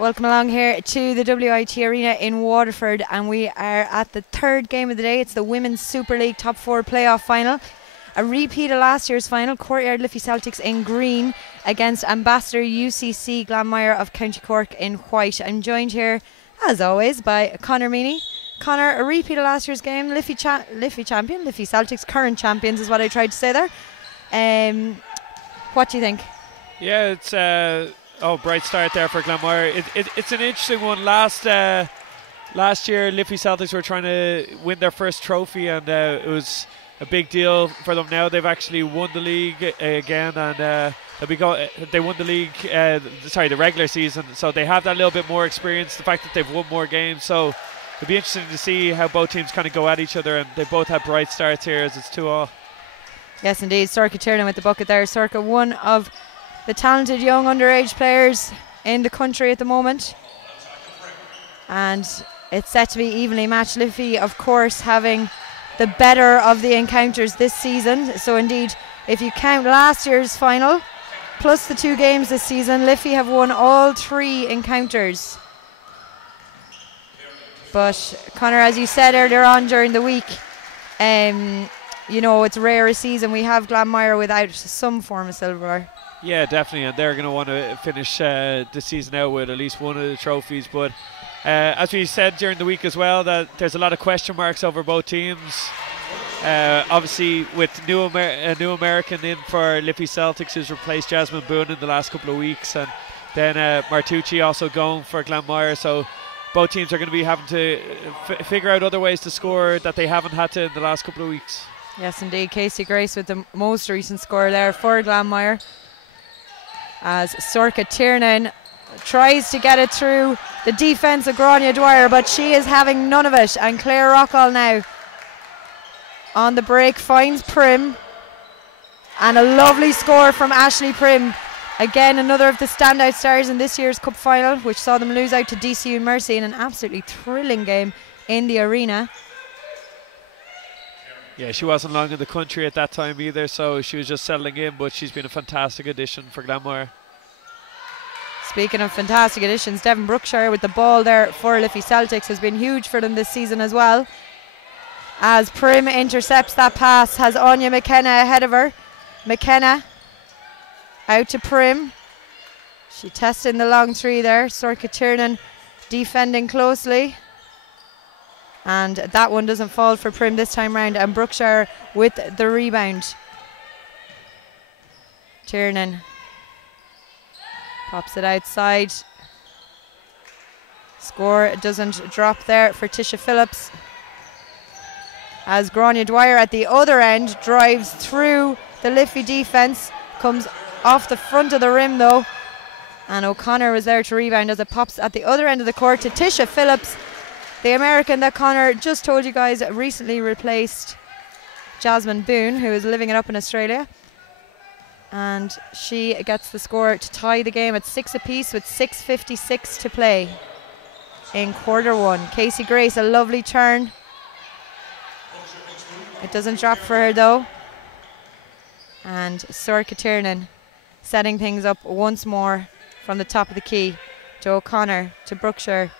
Welcome along here to the WIT Arena in Waterford, and we are at the third game of the day. It's the Women's Super League Top 4 playoff final. A repeat of last year's final, Courtyard Liffey Celtics in green against Ambassador UCC Glanmire of County Cork in white. I'm joined here, as always, by Conor Meany. Conor, a repeat of last year's game, Liffey champion, Liffey Celtics current champions is what I tried to say there. What do you think? Yeah, it's bright start there for Glanmire. It's an interesting one. Last year, Liffey Celtics were trying to win their first trophy, and it was a big deal for them. Now they've actually won the league again, and they won the league, the regular season. So they have that little bit more experience. The fact that they've won more games, so it'll be interesting to see how both teams kind of go at each other. And they both have bright starts here, as it's 2-2. Yes, indeed. Sorka Tiernan with the bucket there. Sorka, one of the talented young underage players in the country at the moment, and it's set to be evenly matched. Liffey, of course, having the better of the encounters this season. So indeed, if you count last year's final plus the 2 games this season, Liffey have won all 3 encounters. But Conor, as you said earlier on during the week, it's rare a season we have Glanmire without some form of silverware. Yeah, definitely, and they're going to want to finish the season out with at least one of the trophies. But as we said during the week as well, that there's a lot of question marks over both teams. Obviously, with a new American in for Liffey Celtics, who's replaced Jasmine Boone in the last couple of weeks, and then Martucci also going for Glanmire. So both teams are going to be having to figure out other ways to score that they haven't had to in the last couple of weeks. Yes, indeed. Casey Grace with the most recent score there for Glanmire, as Sorka Tiernan tries to get it through the defence of Grania Dwyer, but she is having none of it. And Claire Rockall now on the break finds Prim, and a lovely score from Ashley Prim. Again, another of the standout stars in this year's cup final, which saw them lose out to DCU Mercy in an absolutely thrilling game in the arena. Yeah, she wasn't long in the country at that time either, so she was just settling in, but she's been a fantastic addition for Glanmire. Speaking of fantastic additions, Devon Brookshire with the ball there for Liffey Celtics has been huge for them this season as well. As Prim intercepts that pass, has Anya McKenna ahead of her. McKenna out to Prim. She tested the long 3 there. Sorka Tiernan defending closely. And that one doesn't fall for Prim this time round, and Brookshire with the rebound. Tiernan pops it outside. Score doesn't drop there for Tisha Phillips, as Grania Dwyer at the other end drives through the Liffey defence, comes off the front of the rim though, and O'Connor was there to rebound as it pops at the other end of the court to Tisha Phillips, the American that Conor just told you guys recently replaced Jasmine Boone, who is living it up in Australia. And she gets the score to tie the game at 6 apiece with 6:56 to play in quarter 1. Casey Grace, a lovely turn. It doesn't drop for her though. And Sorka Tiernan setting things up once more from the top of the key to O'Connor, to Brookshire.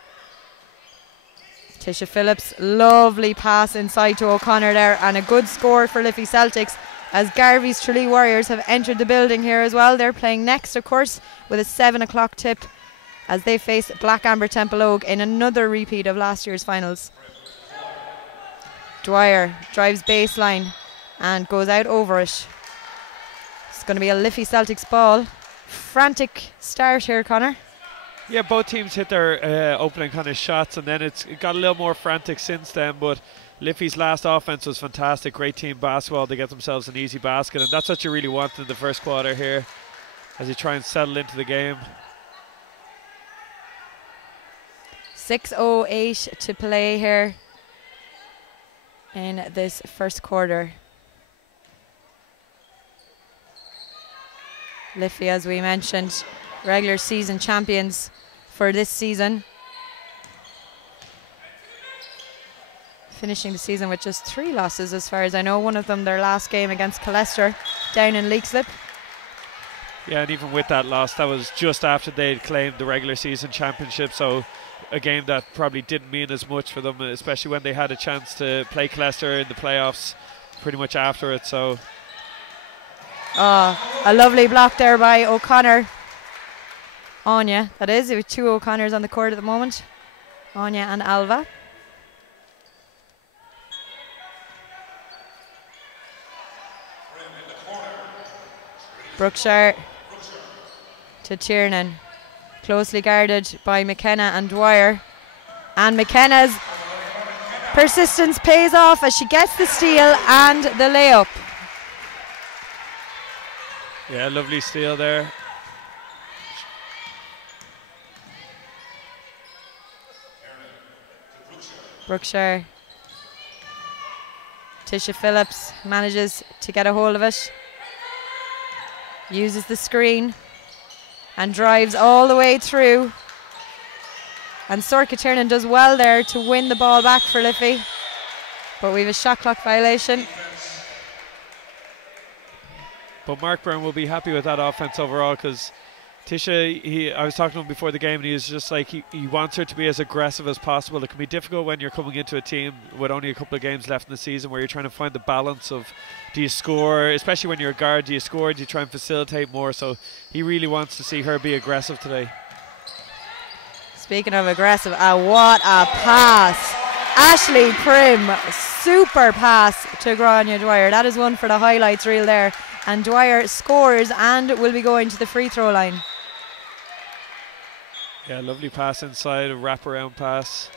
Tisha Phillips, lovely pass inside to O'Connor there, and a good score for Liffey Celtics, as Garvey's Tralee Warriors have entered the building here as well. They're playing next, of course, with a 7 o'clock tip as they face Black Amber Temple Oak in another repeat of last year's finals. Dwyer drives baseline and goes out over it. It's going to be a Liffey Celtics ball. Frantic start here, Conor. Yeah, both teams hit their opening kind of shots, and then it got a little more frantic since then, but Liffey's last offense was fantastic. Great team basketball. They get themselves an easy basket, and that's what you really want in the first quarter here as you try and settle into the game. 6:08 to play here in this first quarter. Liffey, as we mentioned, regular season champions for this season, finishing the season with just 3 losses as far as I know. One of them their last game against Colester down in Leixlip. Yeah, and even with that loss, that was just after they'd claimed the regular season championship, so a game that probably didn't mean as much for them, especially when they had a chance to play Leicester in the playoffs pretty much after it. So a lovely block there by O'Connor. Anya, that is. There were 2 O'Connors on the court at the moment. Anya and Alva. Brookshire to Tiernan. Closely guarded by McKenna and Dwyer. And McKenna's persistence pays off as she gets the steal and the layup. Yeah, lovely steal there. Brookshire. Tisha Phillips manages to get a hold of it. Uses the screen and drives all the way through. And Sorka Tiernan does well there to win the ball back for Liffey. But we have a shot clock violation. But Mark Brown will be happy with that offense overall, because Tisha, I was talking to him before the game, and he was just like, he wants her to be as aggressive as possible. It can be difficult when you're coming into a team with only a couple of games left in the season, where you're trying to find the balance of, do you score, especially when you're a guard, do you score, do you try and facilitate more? So he really wants to see her be aggressive today. Speaking of aggressive, what a pass. Ashley Prim, super pass to Grania Dwyer. That is one for the highlights reel there. And Dwyer scores and will be going to the free throw line. Yeah, lovely pass inside, a wraparound pass.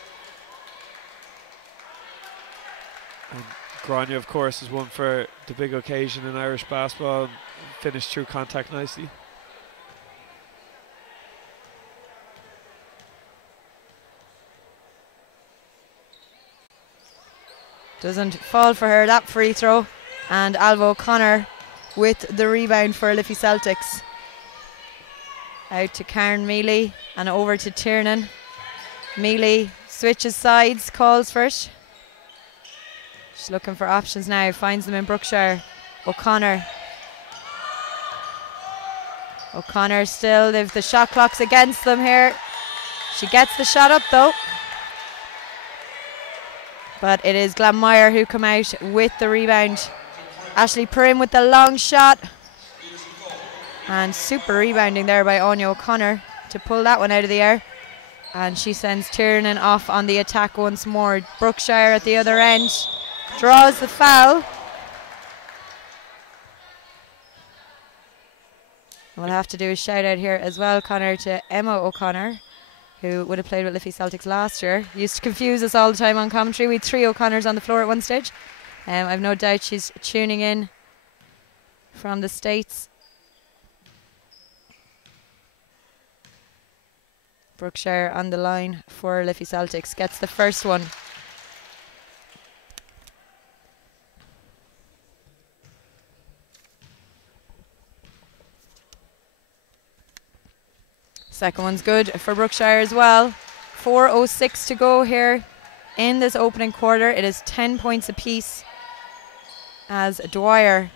And Grania, of course, is one for the big occasion in Irish basketball, and finished through contact nicely. Doesn't fall for her, that free throw. And Alva O'Connor with the rebound for Liffey Celtics. Out to Karen Mealy and over to Tiernan. Mealy switches sides, calls for it. She's looking for options now, finds them in Brookshire. O'Connor. O'Connor still, they've the shot clocks against them here. She gets the shot up though. But it is Glanmire who come out with the rebound. Ashley Prim with the long shot. And super rebounding there by Anya O'Connor to pull that one out of the air. And she sends Tiernan off on the attack once more. Brookshire at the other end draws the foul. We'll have to do a shout out here as well, Connor, to Emma O'Connor, who would have played with Liffey Celtics last year. Used to confuse us all the time on commentary. We had 3 O'Connors on the floor at one stage. I've no doubt she's tuning in from the States. Brookshire on the line for Liffey Celtics. Gets the first one. Second one's good for Brookshire as well. 4:06 to go here in this opening quarter. It is 10 points apiece as Dwyer.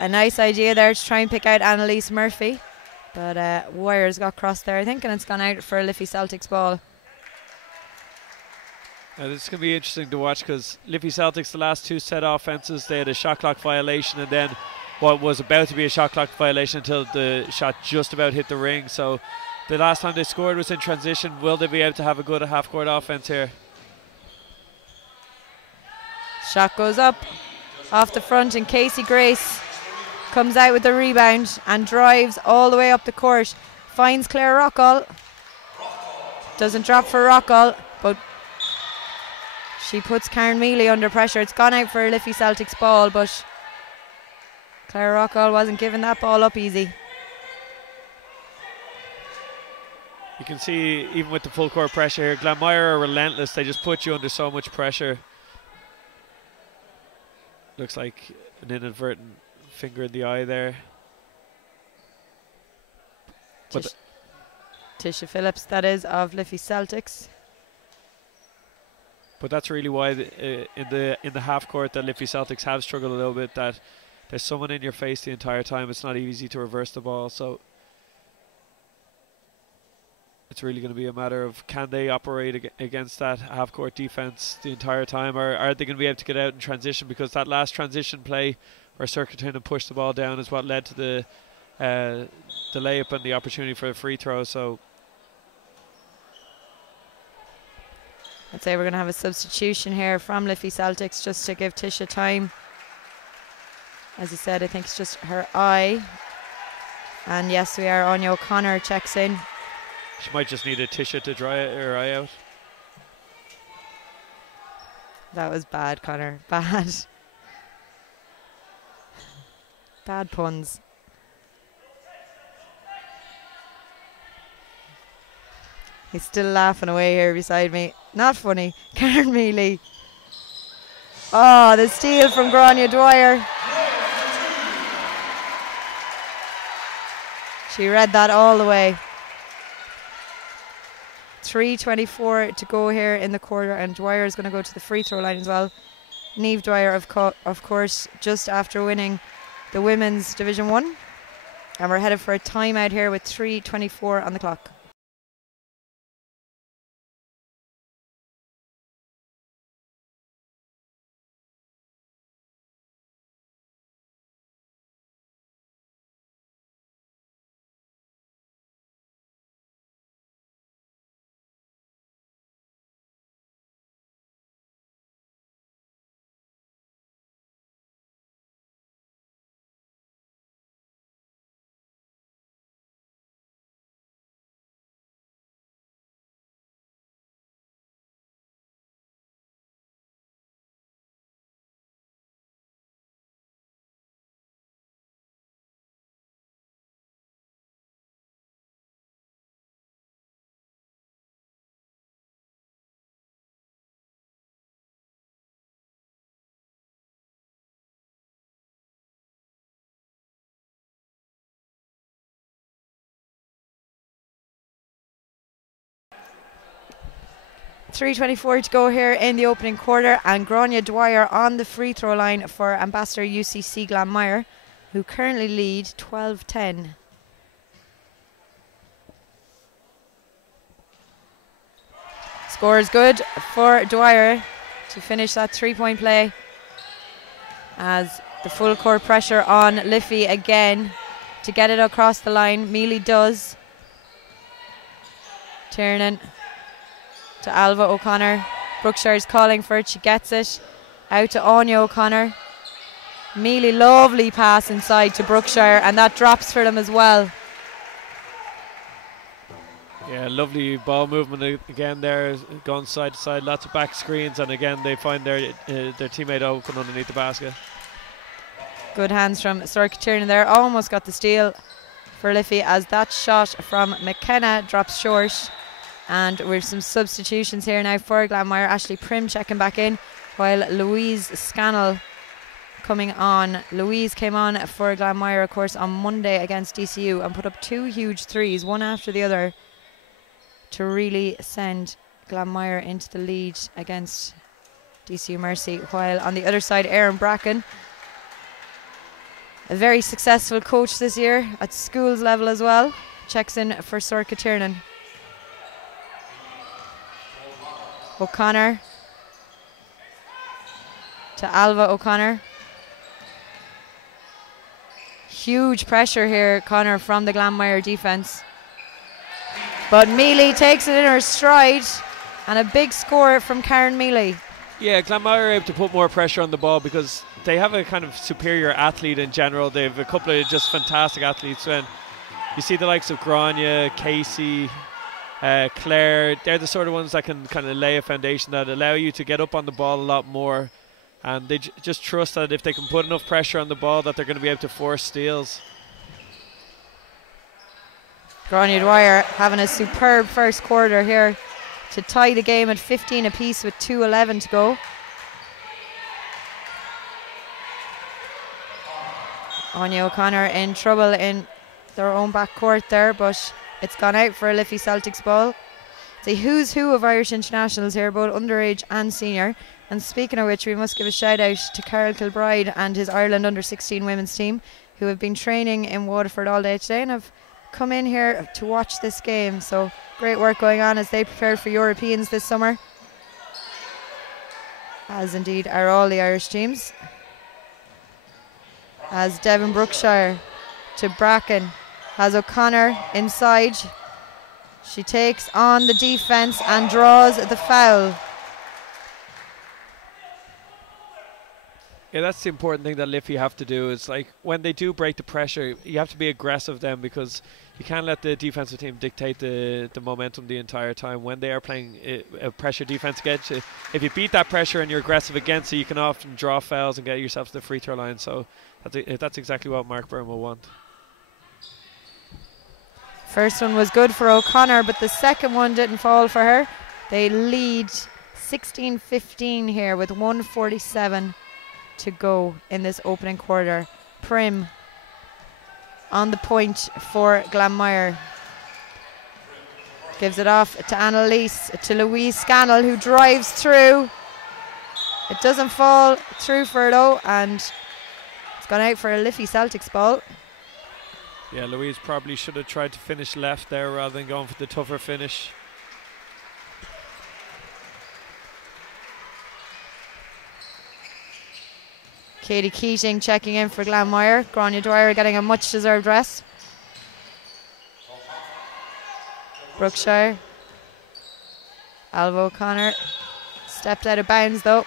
A nice idea there to try and pick out Annalise Murphy. But wires got crossed there, I think, and it's gone out for a Liffey Celtics ball. This is going to be interesting to watch, because Liffey Celtics, the last 2 set offenses, they had a shot clock violation, and then what was about to be a shot clock violation until the shot just about hit the ring. So the last time they scored was in transition. Will they be able to have a good half-court offense here? Shot goes up off the front, and Casey Grace comes out with the rebound and drives all the way up the court. Finds Claire Rockall. Doesn't drop for Rockall, but she puts Karen Mealy under pressure. It's gone out for a Liffey Celtics ball, but Claire Rockall wasn't giving that ball up easy. You can see, even with the full court pressure here, Glanmire are relentless. They just put you under so much pressure. Looks like an inadvertent finger in the eye there. Tisha Phillips, that is, of Liffey Celtics. But that's really why in the half court that Liffey Celtics have struggled a little bit, that there's someone in your face the entire time. It's not easy to reverse the ball, so it's really going to be a matter of, can they operate against that half-court defence the entire time, or are they going to be able to get out and transition? Because that last transition play where Circuiturn and pushed the ball down is what led to the layup and the opportunity for a free throw. So I'd say we're going to have a substitution here from Liffey Celtics just to give Tisha time. As I said, I think it's just her eye. And yes, we are. Anya O'Connor checks in. She might just need a Tisha to dry her eye out. That was bad, Connor. Bad. Bad puns. He's still laughing away here beside me. Not funny. Karen Mealy. Oh, the steal from Grania Dwyer. She read that all the way. 3:24 to go here in the quarter, and Dwyer is going to go to the free throw line as well. Niamh Dwyer, of course, just after winning the Women's Division 1. And we're headed for a timeout here with 3:24 on the clock. .324 to go here in the opening quarter, and Grania Dwyer on the free throw line for Ambassador UCC Glanmire, who currently lead 12-10. Score is good for Dwyer to finish that 3-point play, as the full court pressure on Liffey again to get it across the line. Mealy does. Tiernan to Alva O'Connor. Brookshire's calling for it. She gets it. Out to Anya O'Connor. Mealy, lovely pass inside to Brookshire, and that drops for them as well. Yeah, lovely ball movement again there, going side to side, lots of back screens, and again they find their teammate open underneath the basket. Good hands from Circuiturn there. Almost got the steal for Liffey, as that shot from McKenna drops short. And we've some substitutions here now for Glanmire. Ashley Prim checking back in, while Louise Scannell coming on. Louise came on for Glanmire, of course, on Monday against DCU and put up 2 huge threes, one after the other, to really send Glanmire into the lead against DCU Mercy. While on the other side, Erin Bracken, a very successful coach this year at schools level as well, checks in for Circuiturn. O'Connor to Alva O'Connor. Huge pressure here, Connor, from the Glanmire defence. But Mealy takes it in her stride, and a big score from Karen Mealy. Yeah, Glanmire are able to put more pressure on the ball because they have a kind of superior athlete in general. They have a couple of just fantastic athletes. And you see the likes of Grania, Casey, Claire, they're the sort of ones that can kind of lay a foundation that allow you to get up on the ball a lot more, and they just trust that if they can put enough pressure on the ball that they're going to be able to force steals. Grania Dwyer having a superb first quarter here to tie the game at 15 apiece with 2:11 to go. Anya O'Connor in trouble in their own backcourt there, but it's gone out for a Liffey Celtics ball. It's a who's who of Irish internationals here, both underage and senior. And speaking of which, we must give a shout out to Carol Kilbride and his Ireland under-16 women's team, who have been training in Waterford all day today and have come in here to watch this game. So great work going on as they prepare for Europeans this summer, as indeed are all the Irish teams. As Devon Brookshire to Bracken, has O'Connor inside. She takes on the defence and draws the foul. Yeah, that's the important thing that Liffey have to do. Is like when they do break the pressure, you have to be aggressive then, because you can't let the defensive team dictate the momentum the entire time. When they are playing a pressure defense against you, if you beat that pressure and you're aggressive against it, you can often draw fouls and get yourself to the free throw line. So that's exactly what Mark Byrne will want. First one was good for O'Connor, but the second one didn't fall for her. They lead 16-15 here with 1:47 to go in this opening quarter. Prim on the point for Glanmire. Gives it off to Annalise, to Louise Scannell, who drives through. It doesn't fall through for her though, and it's gone out for a Liffey Celtics ball. Yeah, Louise probably should have tried to finish left there rather than going for the tougher finish. Katie Keating checking in for Glanmire. Grania Dwyer getting a much deserved rest. Brookshire. Alva O'Connor stepped out of bounds though.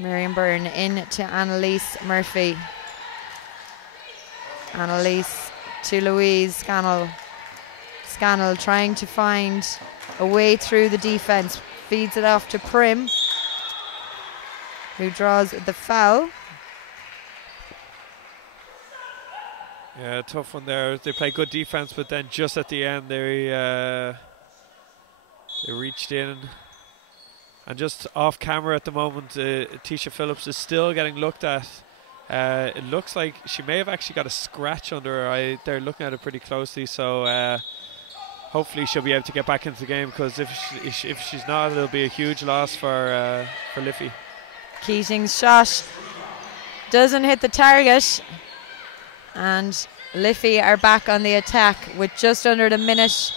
Miriam Byrne in to Annalise Murphy. Annalise to Louise Scannell. Scannell trying to find a way through the defence. Feeds it off to Prim, who draws the foul. Yeah, tough one there. They play good defence, but then just at the end they reached in. And just off camera at the moment, Tisha Phillips is still getting looked at. It looks like she may have actually got a scratch under her eye. They're looking at it pretty closely, so hopefully she'll be able to get back into the game, because if she's not, it'll be a huge loss for Liffey. Keating's shot doesn't hit the target, and Liffey are back on the attack with just under the minute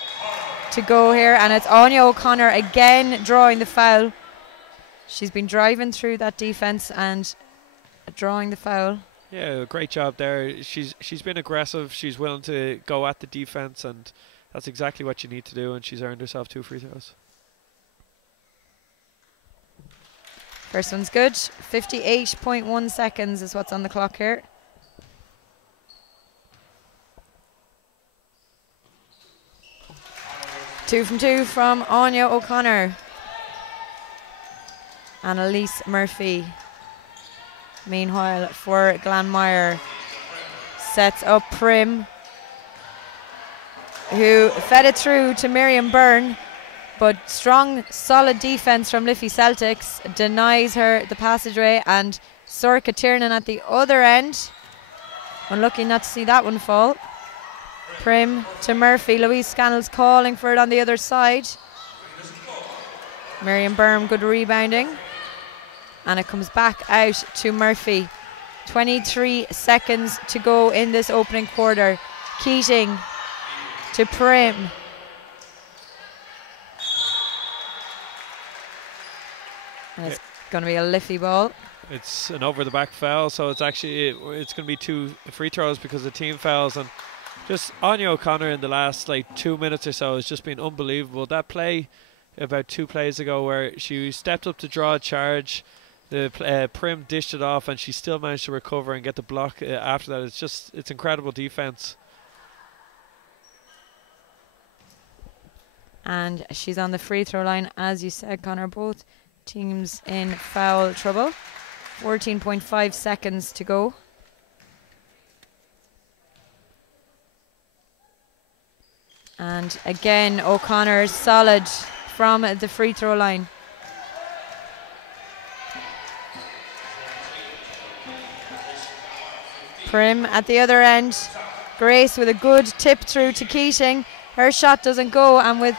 to go here, and it's Anya O'Connor again drawing the foul. She's been driving through that defence and drawing the foul. Yeah, great job there. She's been aggressive. She's willing to go at the defence, and that's exactly what you need to do, and she's earned herself 2 free throws. First one's good. 58.1 seconds is what's on the clock here. Two from two from Anya O'Connor. Annalise Murphy, meanwhile, for Glanmire, sets up Prim, who fed it through to Miriam Byrne, but strong, solid defence from Liffey Celtics denies her the passageway, and Sorka Tiernan at the other end. Unlucky not to see that one fall. Prim to Murphy. Louise Scannell's calling for it on the other side. Miriam Byrne, good rebounding. And it comes back out to Murphy. 23 seconds to go in this opening quarter. Keating to Prim. And it's going to be a Liffey ball. It's an over the back foul, so it's actually it's going to be 2 free throws because of team fouls. And just Anya O'Connor in the last 2 minutes or so has just been unbelievable. That play about 2 plays ago where she stepped up to draw a charge, the Prim dished it off, and she still managed to recover and get the block after that. It's incredible defense. And she's on the free throw line, as you said, Connor. Both teams in foul trouble. 14.5 seconds to go. And again, O'Connor solid from the free throw line. Prim at the other end. Grace with a good tip through to Keating. Her shot doesn't go, and with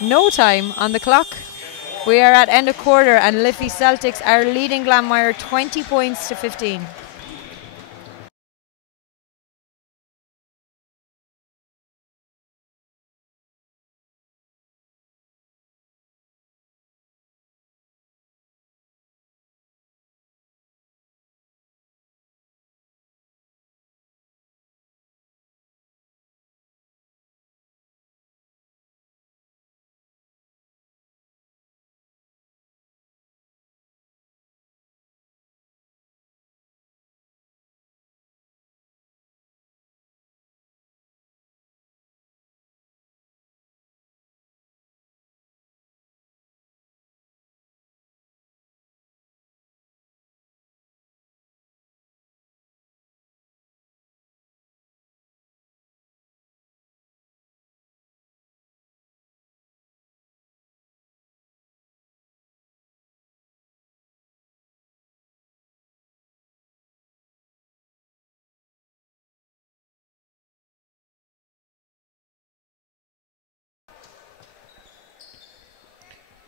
no time on the clock, we are at end of quarter, and Liffey Celtics are leading Glanmire 20 points to 15.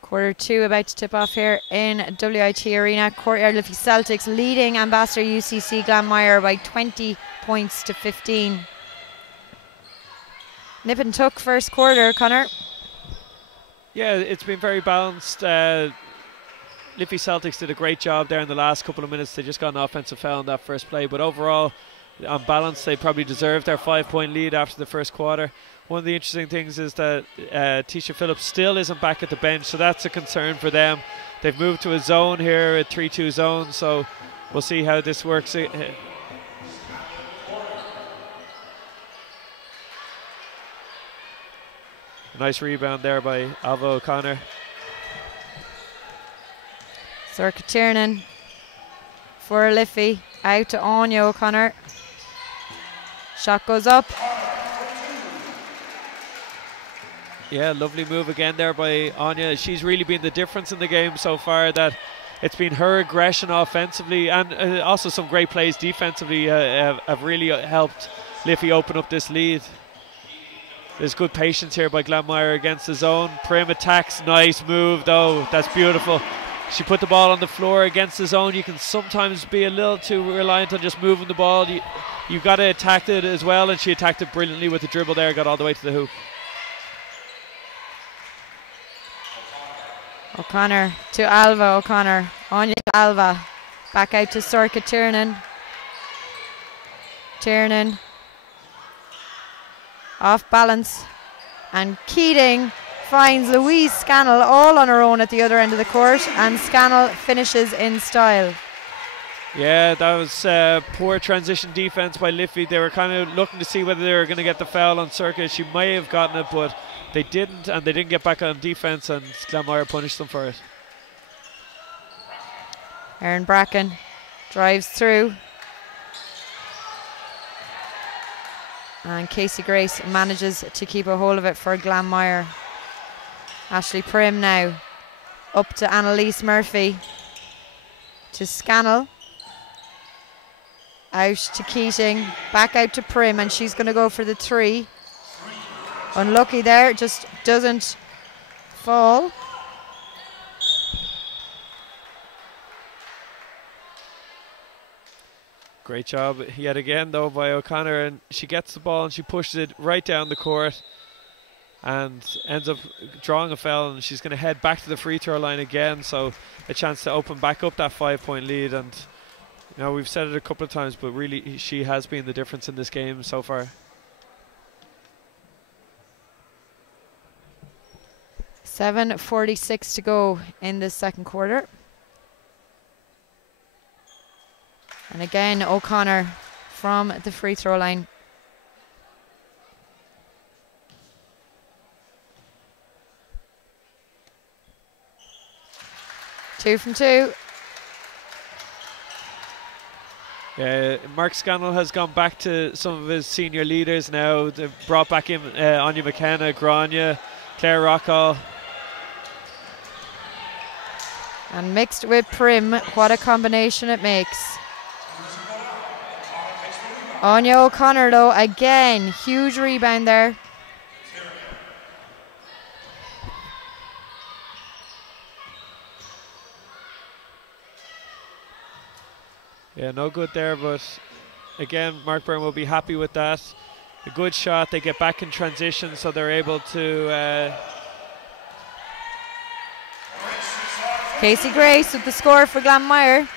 Quarter 2 about to tip off here in WIT Arena. Courtyard Liffey Celtics leading Ambassador UCC Glanmire by 20 points to 15. Nip and tuck first quarter, Connor. Yeah, it's been very balanced. Liffey Celtics did a great job there in the last couple of minutes. They just got an offensive foul in that first play, but overall, on balance, they probably deserved their 5-point lead after the first quarter. One of the interesting things is that Tisha Phillips still isn't back at the bench, so that's a concern for them. They've moved to a zone here, a 3-2 zone, so we'll see how this works. Nice rebound there by Alva O'Connor. Circa Tiernan for Liffey, out to Anya O'Connor. Shot goes up. Yeah, lovely move again there by Anya. She's really been the difference in the game so far. That it's been her aggression offensively and also some great plays defensively have really helped Liffey open up this lead. There's good patience here by Glanmire against the zone. Prim attacks, nice move though, that's beautiful. She put the ball on the floor against the zone. You can sometimes be a little too reliant on just moving the ball. You've got to attack it as well, and she attacked it brilliantly with the dribble there, got all the way to the hoop. O'Connor to Alva O'Connor. Anya to Alva. Back out to Circa Tiernan. Tiernan off balance, and Keating finds Louise Scannell all on her own at the other end of the court, and Scannell finishes in style. Yeah, that was poor transition defense by Liffey. They were kind of looking to see whether they were going to get the foul on Circa. She may have gotten it, but they didn't, and they didn't get back on defense, and Glanmire punished them for it. Erin Bracken drives through, and Casey Grace manages to keep a hold of it for Glanmire. Ashley Prim now up to Annalise Murphy, to Scannell, out to Keating, back out to Prim, and she's going to go for the three. Unlucky there, just doesn't fall. Great job yet again though by O'Connor, and she gets the ball and she pushes it right down the court and ends up drawing a foul, and she's going to head back to the free throw line again, so a chance to open back up that 5-point lead. And you know, we've said it a couple of times, but really she has been the difference in this game so far. 7:46 to go in the second quarter. And again, O'Connor from the free throw line. Two from two. Mark Scannell has gone back to some of his senior leaders now. They've brought back in Anya McKenna, Grania, Claire Rockall. And mixed with Prim, what a combination it makes. Anya O'Connor though, again, huge rebound there. Yeah, no good there, but again, Mark Byrne will be happy with that. A good shot. They get back in transition, so they're able to. Casey Grace with the score for Glanmire.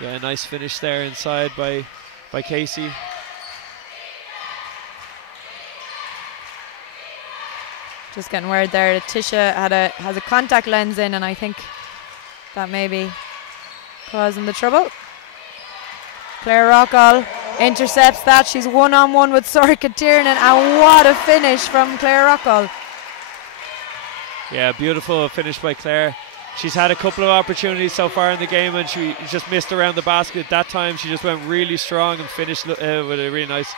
Yeah, nice finish there inside by Casey. Just getting word there that Tisha has a contact lens in, and I think that may be causing the trouble. Claire Rockall intercepts that. She's one-on-one with Sorka Tiernan, and what a finish from Claire Rockall. Yeah, beautiful finish by Claire. She's had a couple of opportunities so far in the game, and she just missed around the basket. That time she just went really strong and finished with a really nice.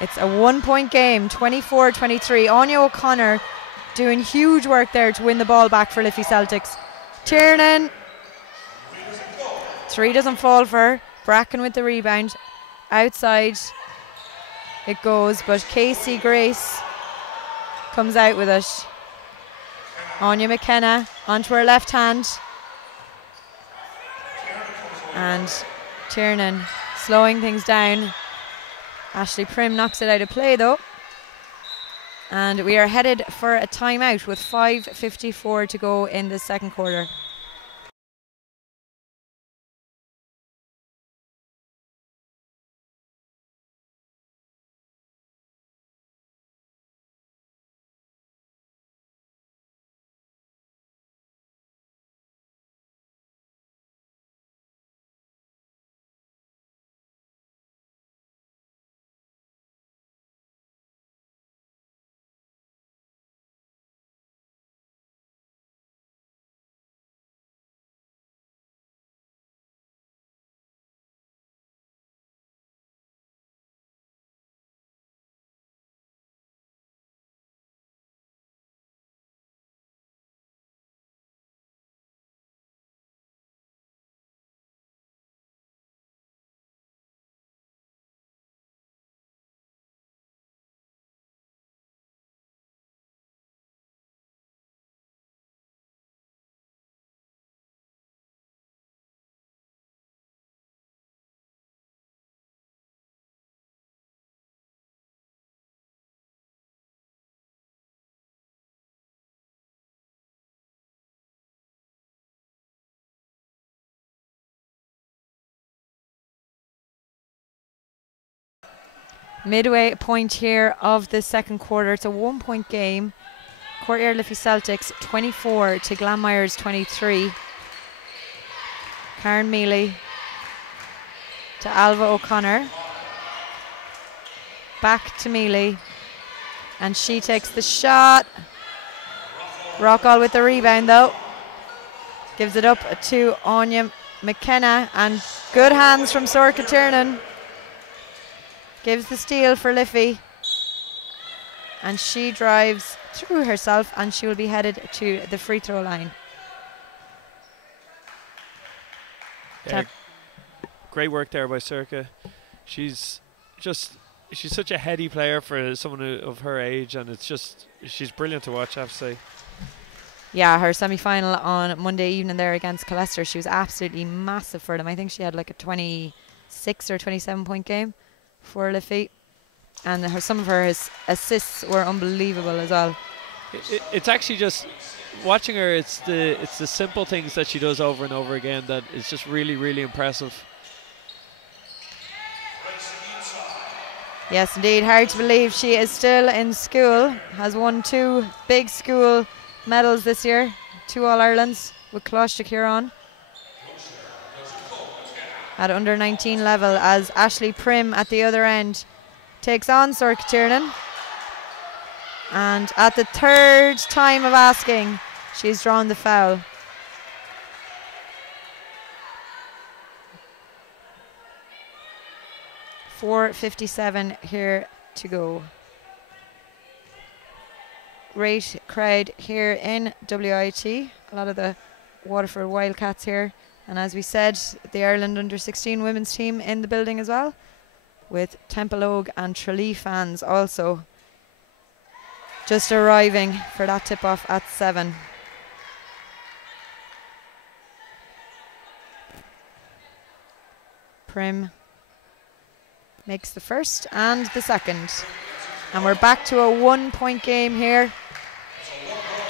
It's a 1 point game, 24-23. Anya O'Connor doing huge work there to win the ball back for Liffey Celtics. Tiernan, 3 doesn't fall for her. Bracken with the rebound. Outside it goes, but Casey Grace comes out with it. Anya McKenna onto her left hand. And Tiernan slowing things down. Ashley Prim knocks it out of play though. And we are headed for a timeout with 5:54 to go in the second quarter. Midway point here of the second quarter. It's a 1 point game. Courtyard Liffey Celtics 24 to Glanmire's 23. Karen Mealy to Alva O'Connor. Back to Mealy. And she takes the shot. Rockall with the rebound though. Gives it up to Anya McKenna. And good hands from Sorka Tiernan. Gives the steal for Liffey. And she drives through herself, and she will be headed to the free throw line. Yeah, great work there by Sorka. She's such a heady player for someone of her age, and she's brilliant to watch, I have to say. Yeah, her semi-final on Monday evening there against Colester, she was absolutely massive for them. I think she had like a 26 or 27 point game for Liffey, and some of her assists were unbelievable as well. It's actually just watching her. It's the simple things that she does over and over again that is just really, really impressive. Yes, indeed. Hard to believe she is still in school. Has won 2 big school medals this year, 2 All-Irelands with Closh to Kieran. At under 19 level, as Ashley Prim at the other end takes on Sorka Tiernan. And at the 3rd time of asking, she's drawn the foul. .4:57 here to go. Great crowd here in WIT. A lot of the Waterford Wildcats here And as we said, the Ireland under-16 women's team in the building as well, with Templeogue and Tralee fans also just arriving for that tip-off at 7. Prim makes the first and the second. And we're back to a 1-point game here.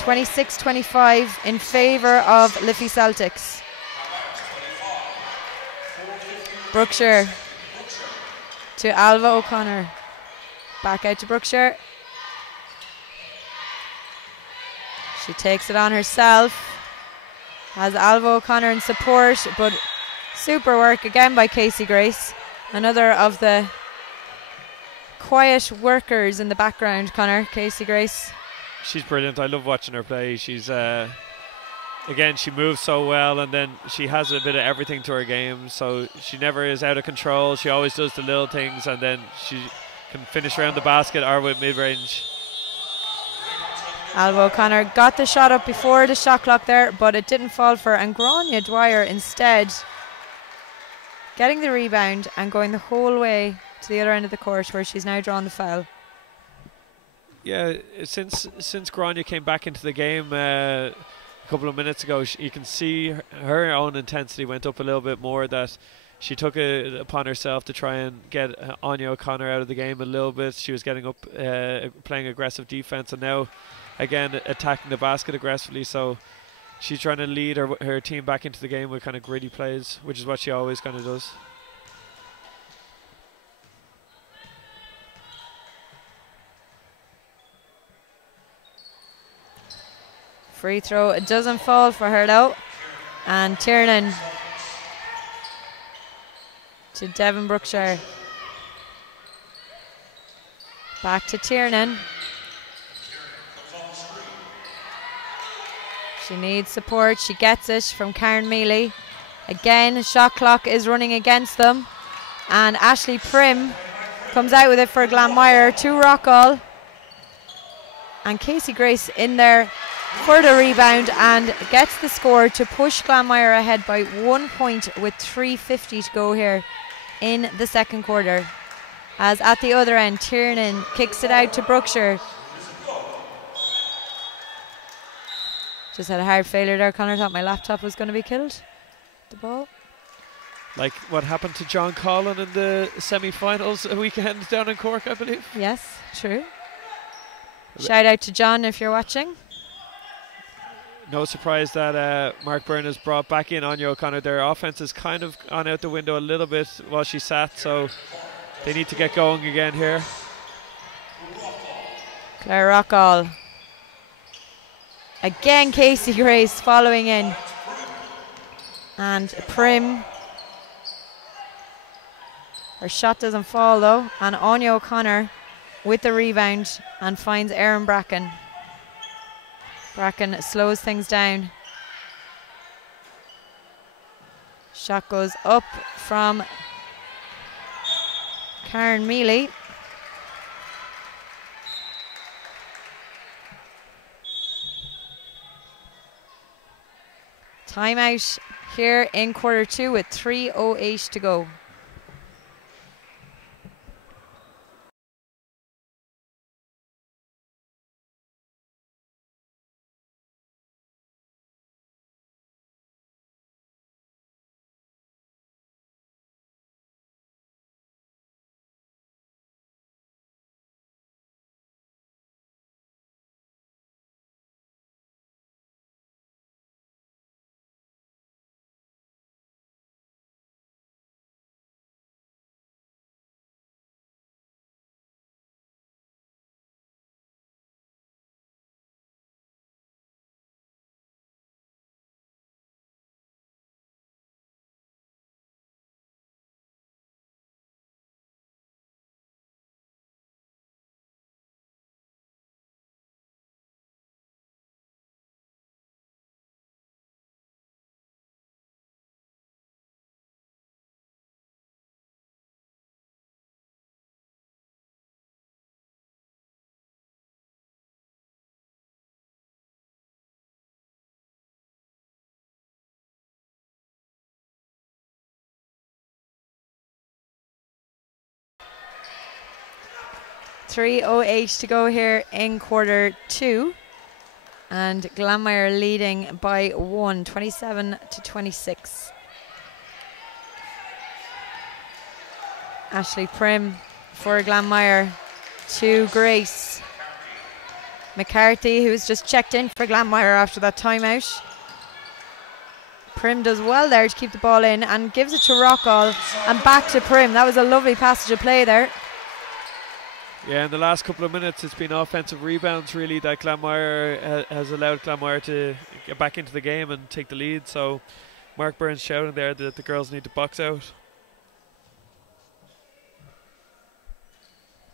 26-25 in favour of Liffey Celtics. Brookshire to Alva O'Connor. Back out to Brookshire. She takes it on herself. Has Alva O'Connor in support, but super work again by Casey Grace. Another of the quiet workers in the background, Connor. Casey Grace. She's brilliant. I love watching her play. She's again, she moves so well, and then she has a bit of everything to her game, so she never is out of control. She always does the little things, and then she can finish around the basket or with mid-range. Alva O'Connor got the shot up before the shot clock there, but it didn't fall for her, and Grania Dwyer instead getting the rebound and going the whole way to the other end of the court, where she's now drawn the foul. Yeah, since Grania came back into the game a couple of minutes ago, you can see her own intensity went up a little bit more, that she took it upon herself to try and get Anya O'Connor out of the game a little bit. She was getting up, playing aggressive defense, and now again attacking the basket aggressively, so she's trying to lead her team back into the game with kind of gritty plays, which is what she always kind of does. Free throw, it doesn't fall for her though. And Tiernan to Devon Brookshire. Back to Tiernan. She needs support. She gets it from Karen Mealy. Again, shot clock is running against them. And Ashley Prim comes out with it for Glanmire to Rockall. And Casey Grace in there for the rebound and gets the score to push Glanmire ahead by 1 point with 3:50 to go here in the second quarter. As at the other end, Tiernan kicks it out to Brookshire. Just had a hard failure there, Connor. Thought my laptop was going to be killed. The ball. Like what happened to John Collin in the semi-finals a weekend down in Cork, I believe. Yes, true. Shout out to John if you're watching. No surprise that Mark Byrne has brought back in Anya O'Connor. Their offense has kind of gone out the window a little bit while she sat, so they need to get going again here. Claire Rockall. Again, Casey Grace following in. And Prim. Her shot doesn't fall though. And Anya O'Connor with the rebound and finds Erin Bracken. Bracken slows things down. Shot goes up from Karen Mealy. Timeout here in quarter 2 with 3:08 to go. 3:08 to go here in quarter 2. And Glanmire leading by 1, 27-26. Ashley Prim for Glanmire to Grace McCarthy, who's just checked in for Glanmire after that timeout. Prim does well there to keep the ball in and gives it to Rockall and back to Prim. That was a lovely passage of play there. Yeah, in the last couple of minutes it's been offensive rebounds really that Glanmire has allowed Glanmire to get back into the game and take the lead. So Mark Burns shouting there that the girls need to box out.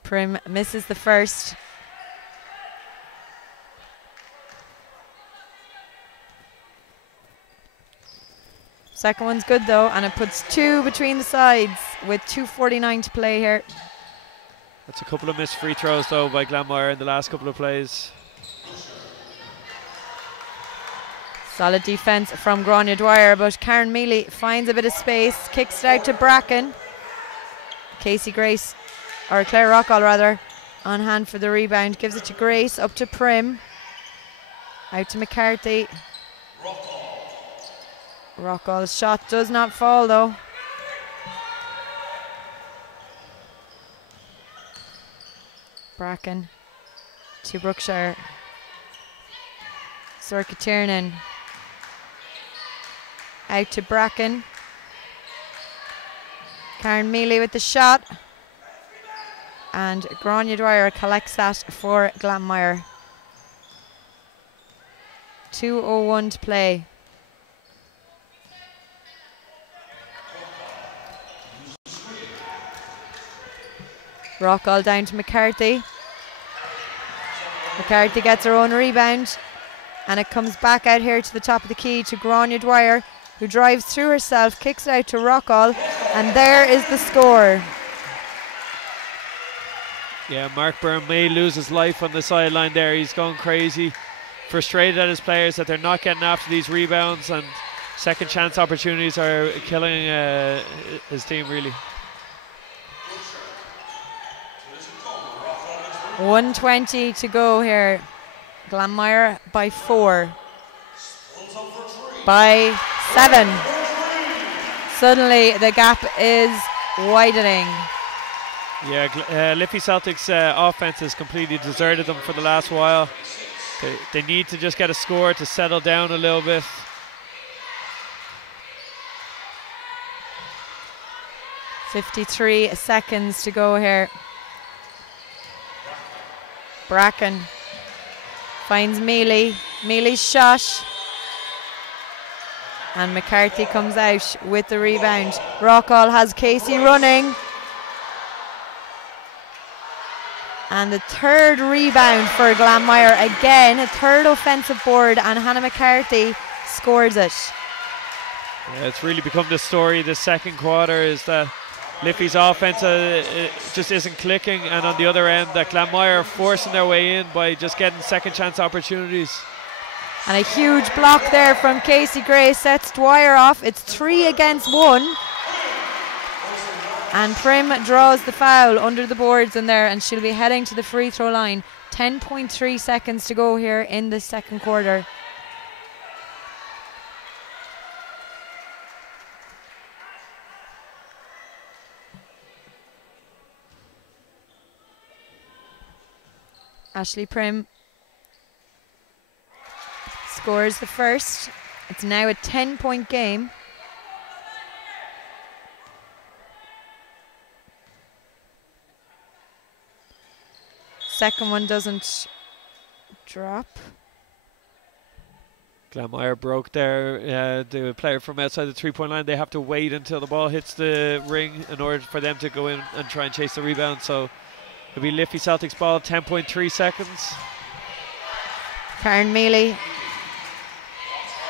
Prim misses the first. Second one's good though, and it puts 2 between the sides with 2:49 to play here. That's a couple of missed free throws though by Glanmire in the last couple of plays. Solid defence from Grania Dwyer, but Karen Mealy finds a bit of space, kicks it out to Bracken. Casey Grace, or Claire Rockall rather, on hand for the rebound, gives it to Grace, up to Prim, out to McCarthy. Rockall's shot does not fall though. Bracken to Brookshire. Sorka Tiernan out to Bracken. Karen Mealy with the shot. And Grania Dwyer collects that for Glanmire. 2:01 to play. Rockall down to McCarthy. McCarthy gets her own rebound, and it comes back out here to the top of the key to Grania Dwyer, who drives through herself, kicks it out to Rockall, and there is the score. Yeah, Mark Byrne may lose his life on the sideline there. He's going crazy, frustrated at his players that they're not getting after these rebounds, and second chance opportunities are killing his team really. 1:20 to go here. Glanmire by 4. By 7. Suddenly the gap is widening. Yeah, Liffey Celtics offense has completely deserted them for the last while. They need to just get a score to settle down a little bit. .53 seconds to go here. Bracken finds Mealy. Mealy's shot. And McCarthy comes out with the rebound. Rockall has Casey running. And the third rebound for Glanmire. Again, a third offensive board, and Hannah McCarthy scores it. Yeah, it's really become the story this second quarter, is that Liffey's offense just isn't clicking, and on the other end that Glanmire are forcing their way in by just getting second chance opportunities. And a huge block there from Casey Gray sets Dwyer off. It's 3 against 1. And Prim draws the foul under the boards in there, and she'll be heading to the free throw line. 10.3 seconds to go here in the second quarter. Ashley Prim scores the first. It's now a 10-point game. Second one doesn't drop. Glanmire broke there. The player from outside the three-point line, they have to wait until the ball hits the ring in order for them to go in and try and chase the rebound. So it'll be Liffey Celtics ball, 10.3 seconds. Karen Mealy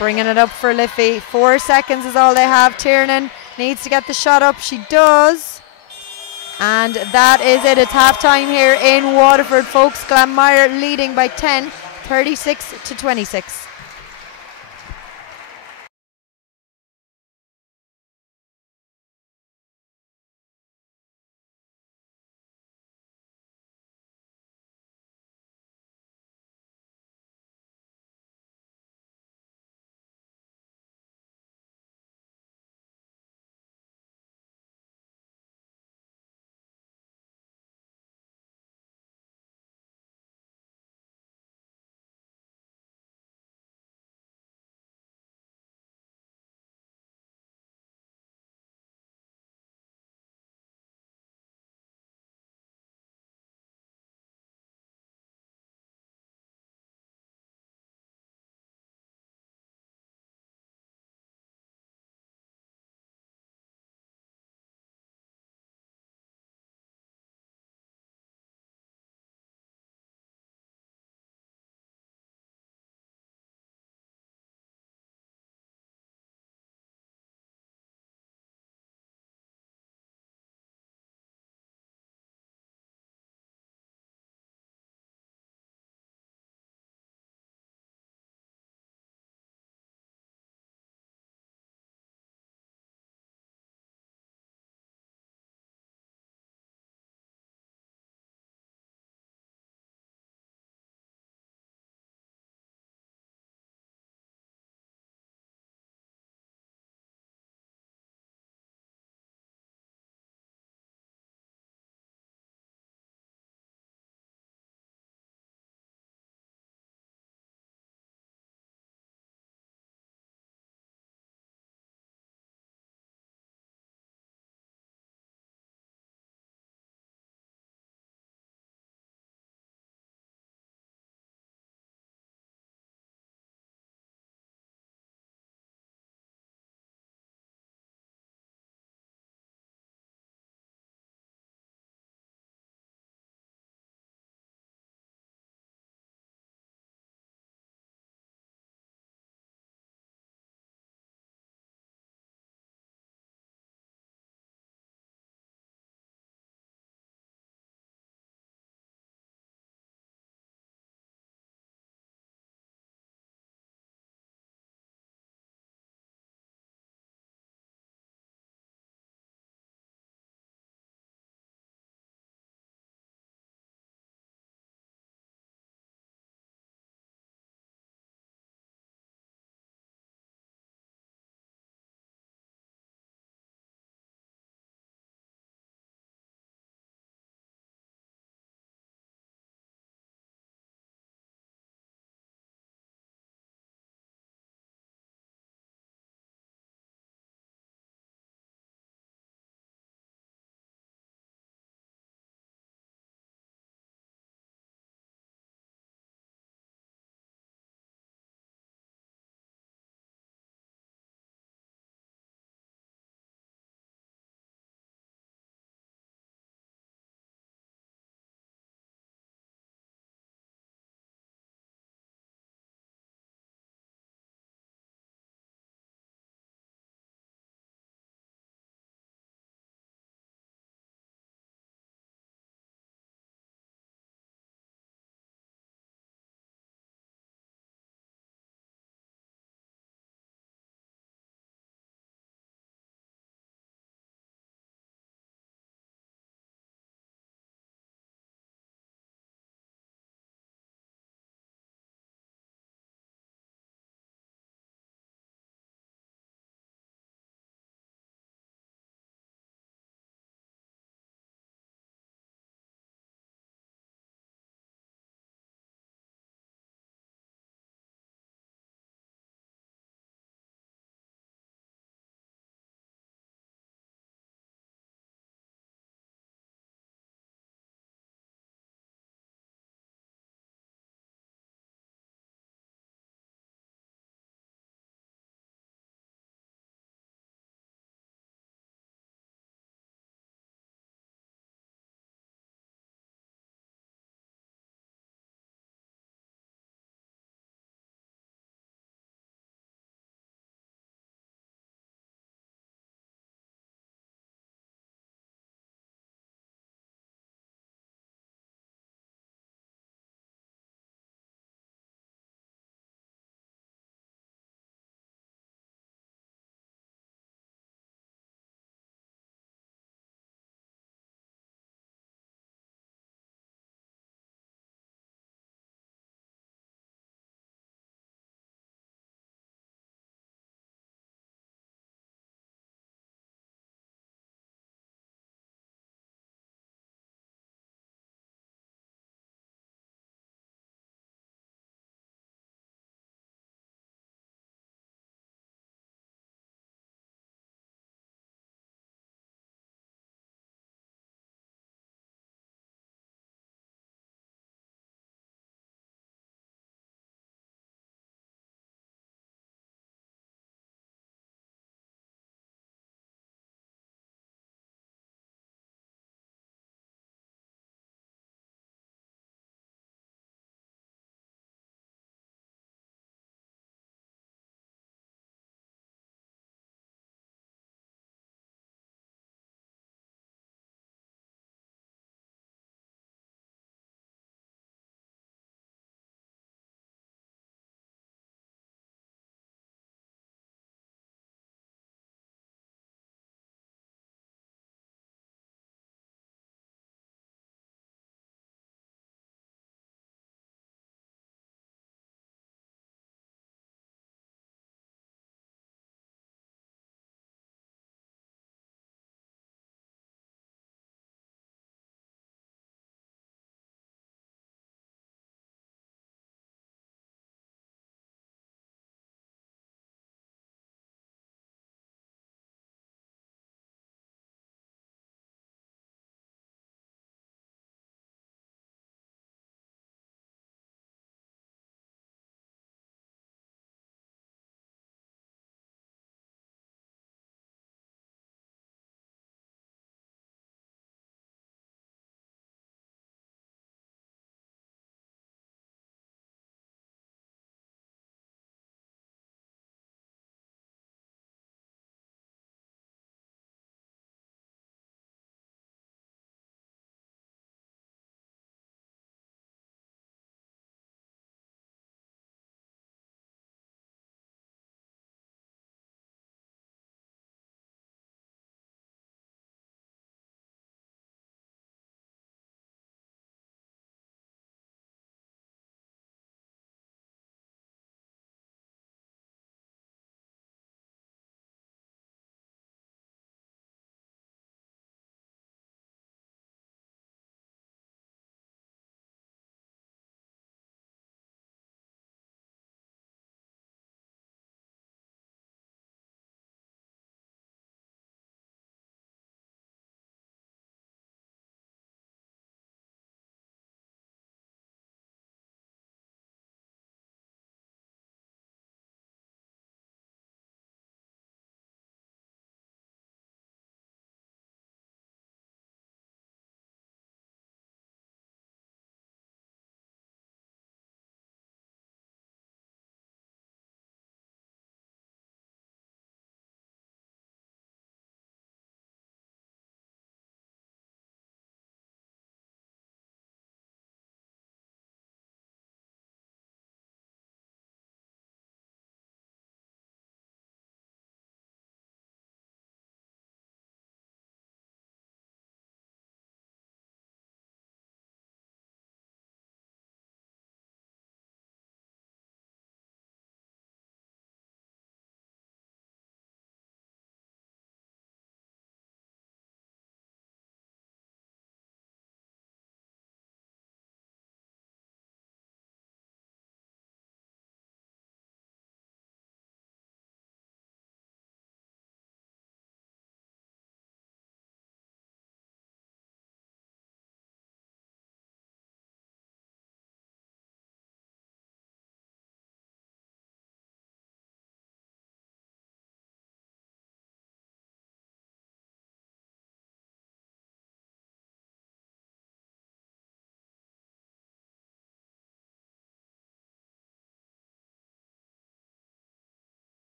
bringing it up for Liffey. 4 seconds is all they have. Tiernan needs to get the shot up. She does. And that is it. It's half time here in Waterford, folks. Glanmire leading by 10, 36-26.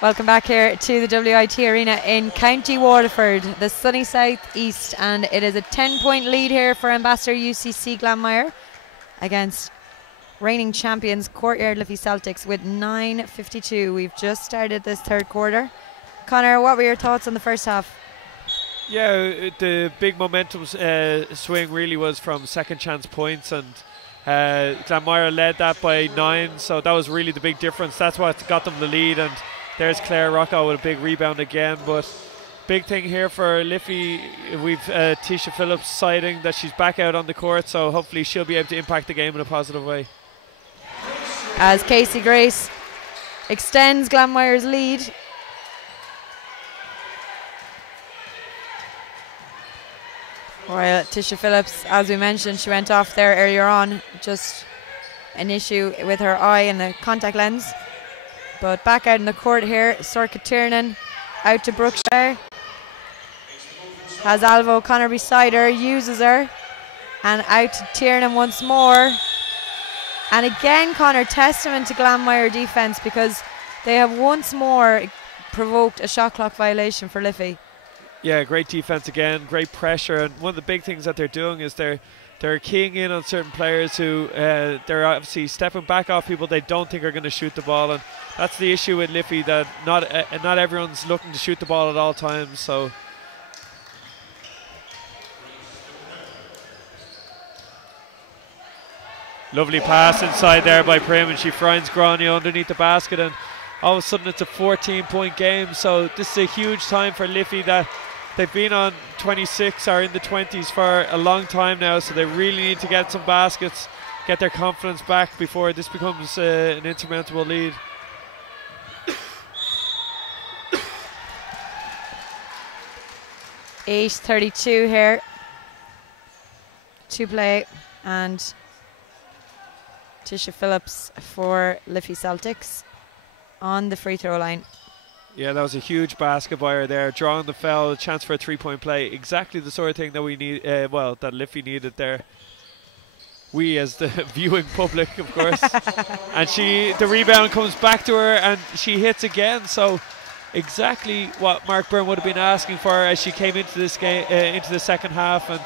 Welcome back here to the WIT Arena in County Waterford, the sunny south east, and it is a 10-point lead here for Ambassador UCC Glanmire against reigning champions Courtyard Liffey Celtics with 9:52. We've just started this third quarter. Conor, what were your thoughts on the first half? Yeah, the big momentum swing really was from second chance points, and Glanmire led that by 9, so that was really the big difference. That's what got them the lead, and there's Claire Rocco with a big rebound again. But big thing here for Liffey, we've Tisha Phillips citing that she's back out on the court, so hopefully she'll be able to impact the game in a positive way. As Casey Grace extends Glanmire's lead. While Tisha Phillips, as we mentioned, she went off there earlier on, just an issue with her eye and the contact lens. But back out in the court here, Sorka Tiernan out to Brookshire. Has Alva O'Connor beside her, uses her, and out to Tiernan once more. And again, Conor, testament to Glanmire defence, because they have once more provoked a shot clock violation for Liffey. Yeah, great defense again, great pressure, and one of the big things that they're doing is they're keying in on certain players who they're obviously stepping back off people they don't think are going to shoot the ball, and that's the issue with Liffey, that not everyone's looking to shoot the ball at all times. So lovely pass inside there by Prim, and she finds Grania underneath the basket, and all of a sudden it's a 14-point game. So this is a huge time for Liffey, that they've been on 26 or in the 20s for a long time now, so they really need to get some baskets, get their confidence back before this becomes an insurmountable lead. (8:32) here to play, and Tisha Phillips for Liffey Celtics on the free throw line. Yeah, that was a huge basket by her there, drawing the foul, a chance for a 3-point play. Exactly the sort of thing that we need, that Liffey needed there. We as the viewing public, of course. And the rebound comes back to her, and she hits again. So exactly what Mark Byrne would have been asking for as she came into this game, into the second half, and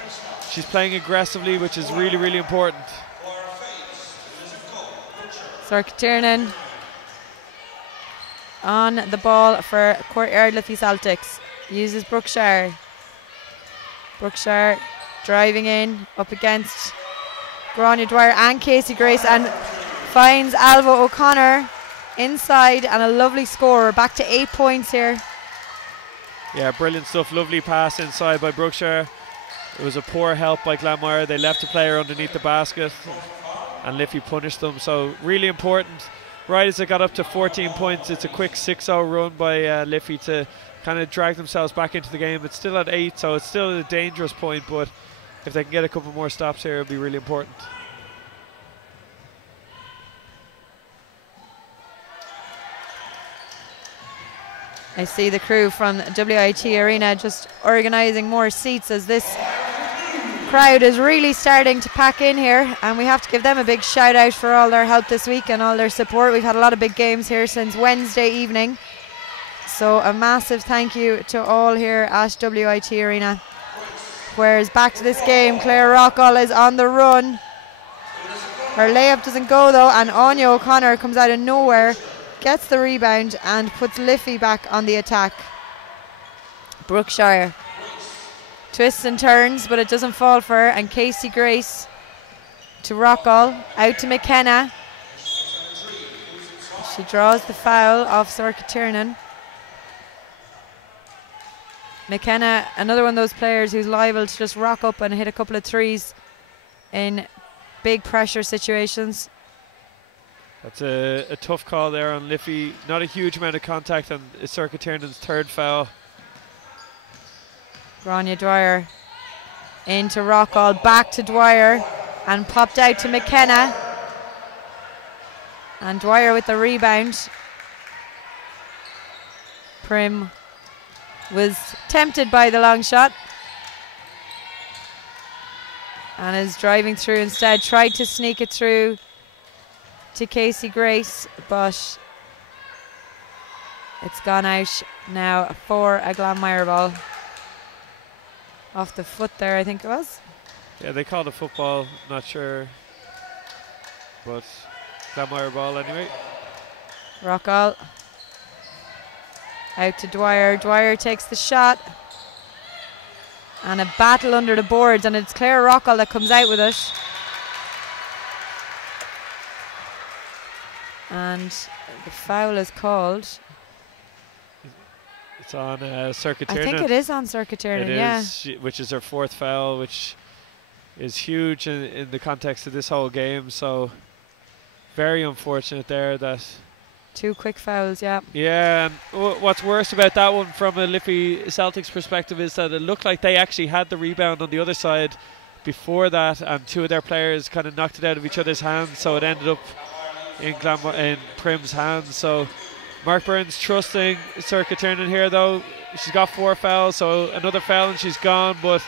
she's playing aggressively, which is really, really important. Sorka Tiernan on the ball for Courtyard Liffey Celtics. Uses Brookshire. Brookshire driving in up against Grania Dwyer and Casey Grace, and finds Alva O'Connor inside, and a lovely score. We're back to 8 points here. Yeah, brilliant stuff. Lovely pass inside by Brookshire. It was a poor help by Glanmire. They left the player underneath the basket, and Liffey punished them. So really important. Right as it got up to 14 points, it's a quick 6-0 run by Liffey to kind of drag themselves back into the game. It's still at 8, so it's still a dangerous point, but if they can get a couple more stops here, it'll be really important. I see the crew from WIT Arena just organising more seats, as this crowd is really starting to pack in here, and we have to give them a big shout out for all their help this week and all their support. We've had a lot of big games here since Wednesday evening, so a massive thank you to all here at WIT Arena. Whereas back to this game, Claire Rockall is on the run. Her layup doesn't go though, and Anya O'Connor comes out of nowhere, gets the rebound, and puts Liffey back on the attack. Brookshire twists and turns, but it doesn't fall for her, and Casey Grace to Rockall, out to McKenna. She draws the foul off Sorka Tiernan. McKenna, another one of those players who's liable to just rock up and hit a couple of threes in big pressure situations. That's a tough call there on Liffey. Not a huge amount of contact, and it's Sorka Tiernan's third foul. Grania Dwyer into Rockall, back to Dwyer, and popped out to McKenna. And Dwyer with the rebound. Prim was tempted by the long shot and is driving through instead. Tried to sneak it through to Casey Grace, but It's gone out now for a Glanmire ball. Off the foot there, I think it was. Yeah, they called it football, not sure. But Glanmire ball anyway. Rockall. Out to Dwyer. Dwyer takes the shot. And a battle under the boards, and it's Claire Rockall that comes out with it. And the foul is called. It's on Circuit Tiernan. I think it is on Circuit Tiernan, yeah. It is, which is her 4th foul, which is huge in the context of this whole game. So very unfortunate there that 2 quick fouls, yeah. Yeah, and what's worse about that one from a Liffey Celtics perspective is that it looked like they actually had the rebound on the other side before that, and 2 of their players kind of knocked it out of each other's hands, so it ended up in Prim's hands. So Mark Burns trusting Circuit Tiernan here, though. She's got 4 fouls, so another foul and she's gone, but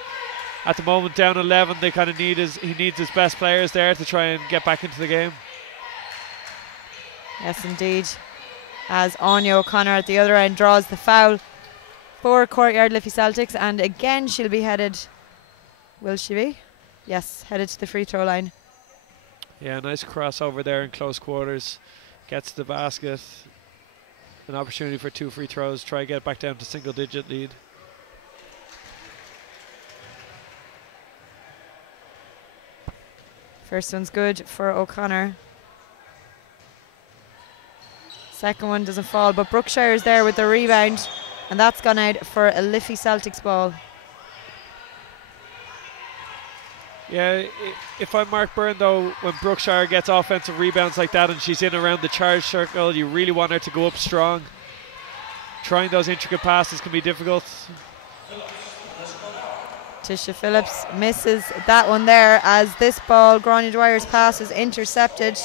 at the moment down 11, they kind of he needs his best players there to try and get back into the game. Yes, indeed. As Anya O'Connor at the other end draws the foul for Courtyard Liffey Celtics, and again she'll be headed. Will she be? Yes, headed to the free throw line. Yeah, nice crossover there in close quarters. Gets the basket. An opportunity for 2 free throws. Try to get back down to single-digit lead. First one's good for O'Connor. Second one doesn't fall, but Brookshire's there with the rebound, and that's gone out for a Liffey Celtics ball. Yeah, if I'm Mark Byrne, though, when Brookshire gets offensive rebounds like that and she's in around the charge circle, you really want her to go up strong. Trying those intricate passes can be difficult. Tisha Phillips misses that one there, as this ball, Grania Dwyer's pass, is intercepted.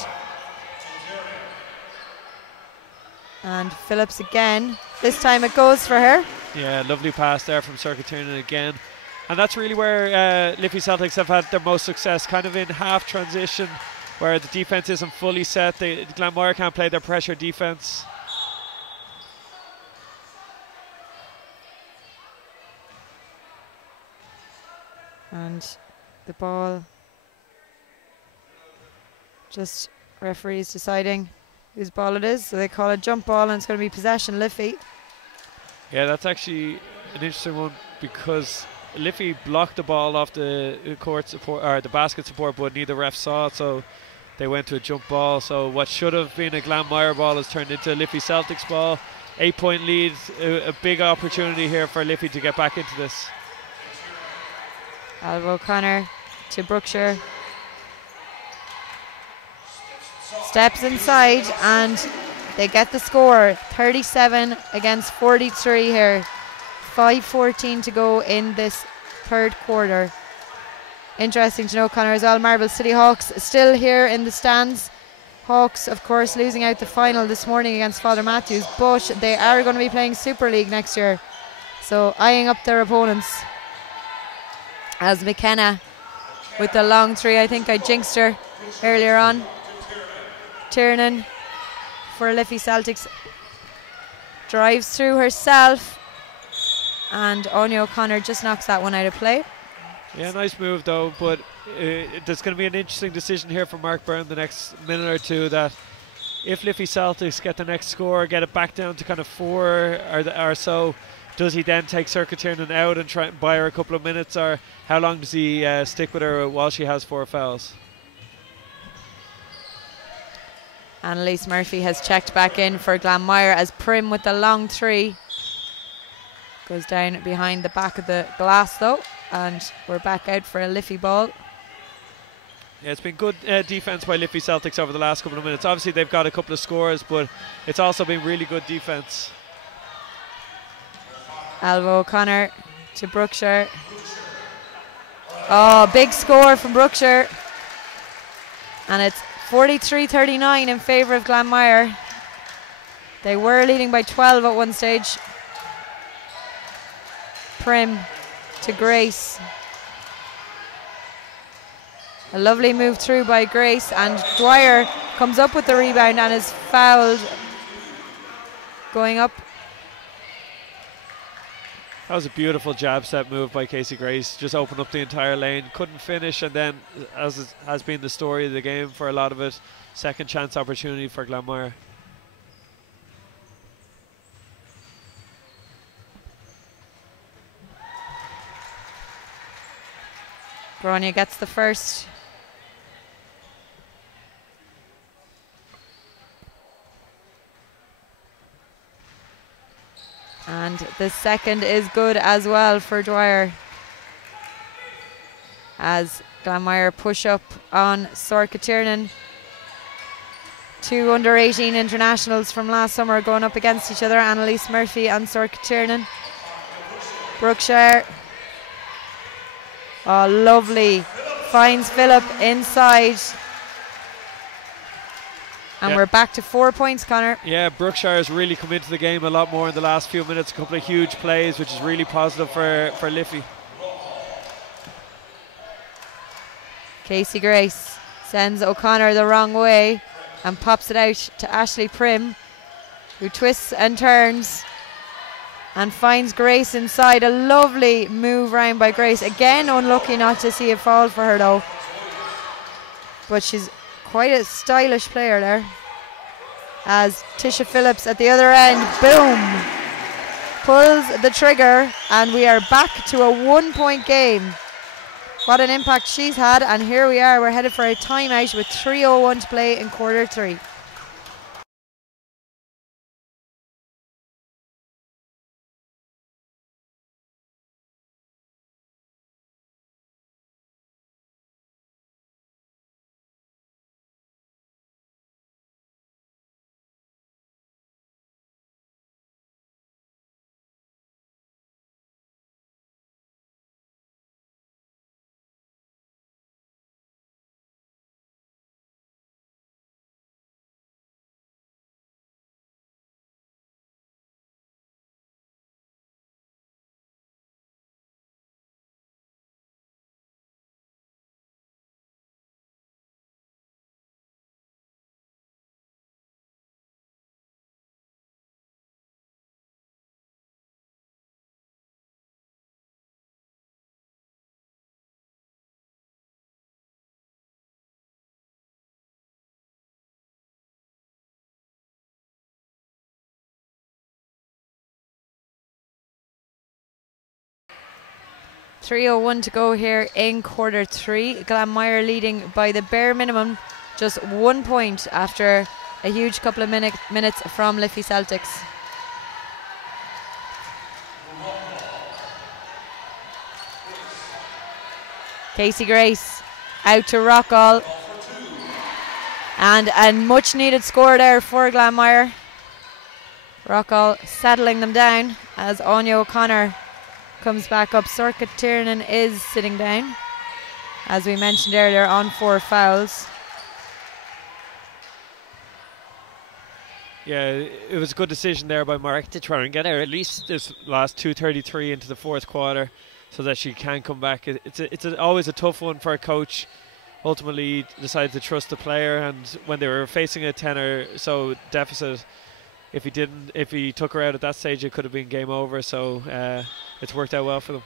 And Phillips again. This time it goes for her. Yeah, lovely pass there from Circuit Tiernan again. And that's really where Liffey Celtics have had their most success, kind of in half transition, where the defense isn't fully set. Glanmire can't play their pressure defense. And the ball, just referees deciding whose ball it is, so they call it jump ball, and it's going to be possession Liffey. Yeah, that's actually an interesting one, because Liffey blocked the ball off the court support, or the basket support, but neither ref saw it, so they went to a jump ball. So what should have been a Glanmire ball has turned into a Liffey Celtics ball. 8-point lead, a big opportunity here for Liffey to get back into this. Alva O'Connor to Brookshire. Steps inside and they get the score. 37 against 43 here. 5:14 to go in this third quarter. Interesting to know, Connor, as well, Marble City Hawks still here in the stands. Hawks, of course, losing out the final this morning against Father Matthews, but they are going to be playing Super League next year, so eyeing up their opponents. As McKenna with the long 3, I think I jinxed her earlier on. Tiernan for Liffey Celtics drives through herself, and Anya O'Connor just knocks that one out of play. Yeah, nice move though, but there's going to be an interesting decision here for Mark Byrne the next minute or two, that if Liffey Celtics get the next score, get it back down to kind of 4 or so, does he then take Circuit Tiernan out and try and buy her a couple of minutes, or how long does he stick with her while she has 4 fouls? Annalise Murphy has checked back in for Glanmire, as Prim with the long 3 goes down behind the back of the glass though, and we're back out for a Liffey ball. Yeah, it's been good defence by Liffey Celtics over the last couple of minutes. Obviously they've got a couple of scores, but it's also been really good defence. Alva O'Connor to Brookshire. Oh, big score from Brookshire. And it's 43-39 in favour of Glanmire. They were leading by 12 at one stage. Prim to Grace. A lovely move through by Grace, and Dwyer comes up with the rebound and is fouled. Going up That was a beautiful jab step move by Casey Grace. Just opened up the entire lane, couldn't finish, and then, as has been the story of the game for a lot of it, second chance opportunity for Glanmire. Grania gets the first. And the second is good as well for Dwyer. As Glanmire push up on Sorka Tiernan. 2 under-18 internationals from last summer going up against each other. Annalise Murphy and Sorka Tiernan. Brookshire. Oh, lovely. Finds Phillip inside. And we're back to 4 points, Connor. Yeah, Brookshire has really come into the game a lot more in the last few minutes. A couple of huge plays, which is really positive for Liffey. Casey Grace sends O'Connor the wrong way and pops it out to Ashley Prim, who twists and turns and finds Grace inside. A lovely move round by Grace. Again, unlucky not to see a fall for her though. But she's quite a stylish player there. As Tisha Phillips at the other end, boom, pulls the trigger, and we are back to a 1 point game. What an impact she's had, and here we are, we're headed for a timeout with 3:01 to play in quarter 3. .301 to go here in quarter 3. Glanmire leading by the bare minimum, just 1 point after a huge couple of minutes from Liffey Celtics. Casey Grace out to Rockall, and a much needed score there for Glanmire. Rockall settling them down as Anya O'Connor comes back up. Sorka Tiernan is sitting down, as we mentioned earlier, on 4 fouls. Yeah, it was a good decision there by Mark to try and get her at least this last 2:33 into the fourth quarter, so that she can come back. It's always a tough one for a coach. Ultimately, decided to trust the player, and when they were facing a 10 or so deficit, if he took her out at that stage, it could have been game over. So it's worked out well for them.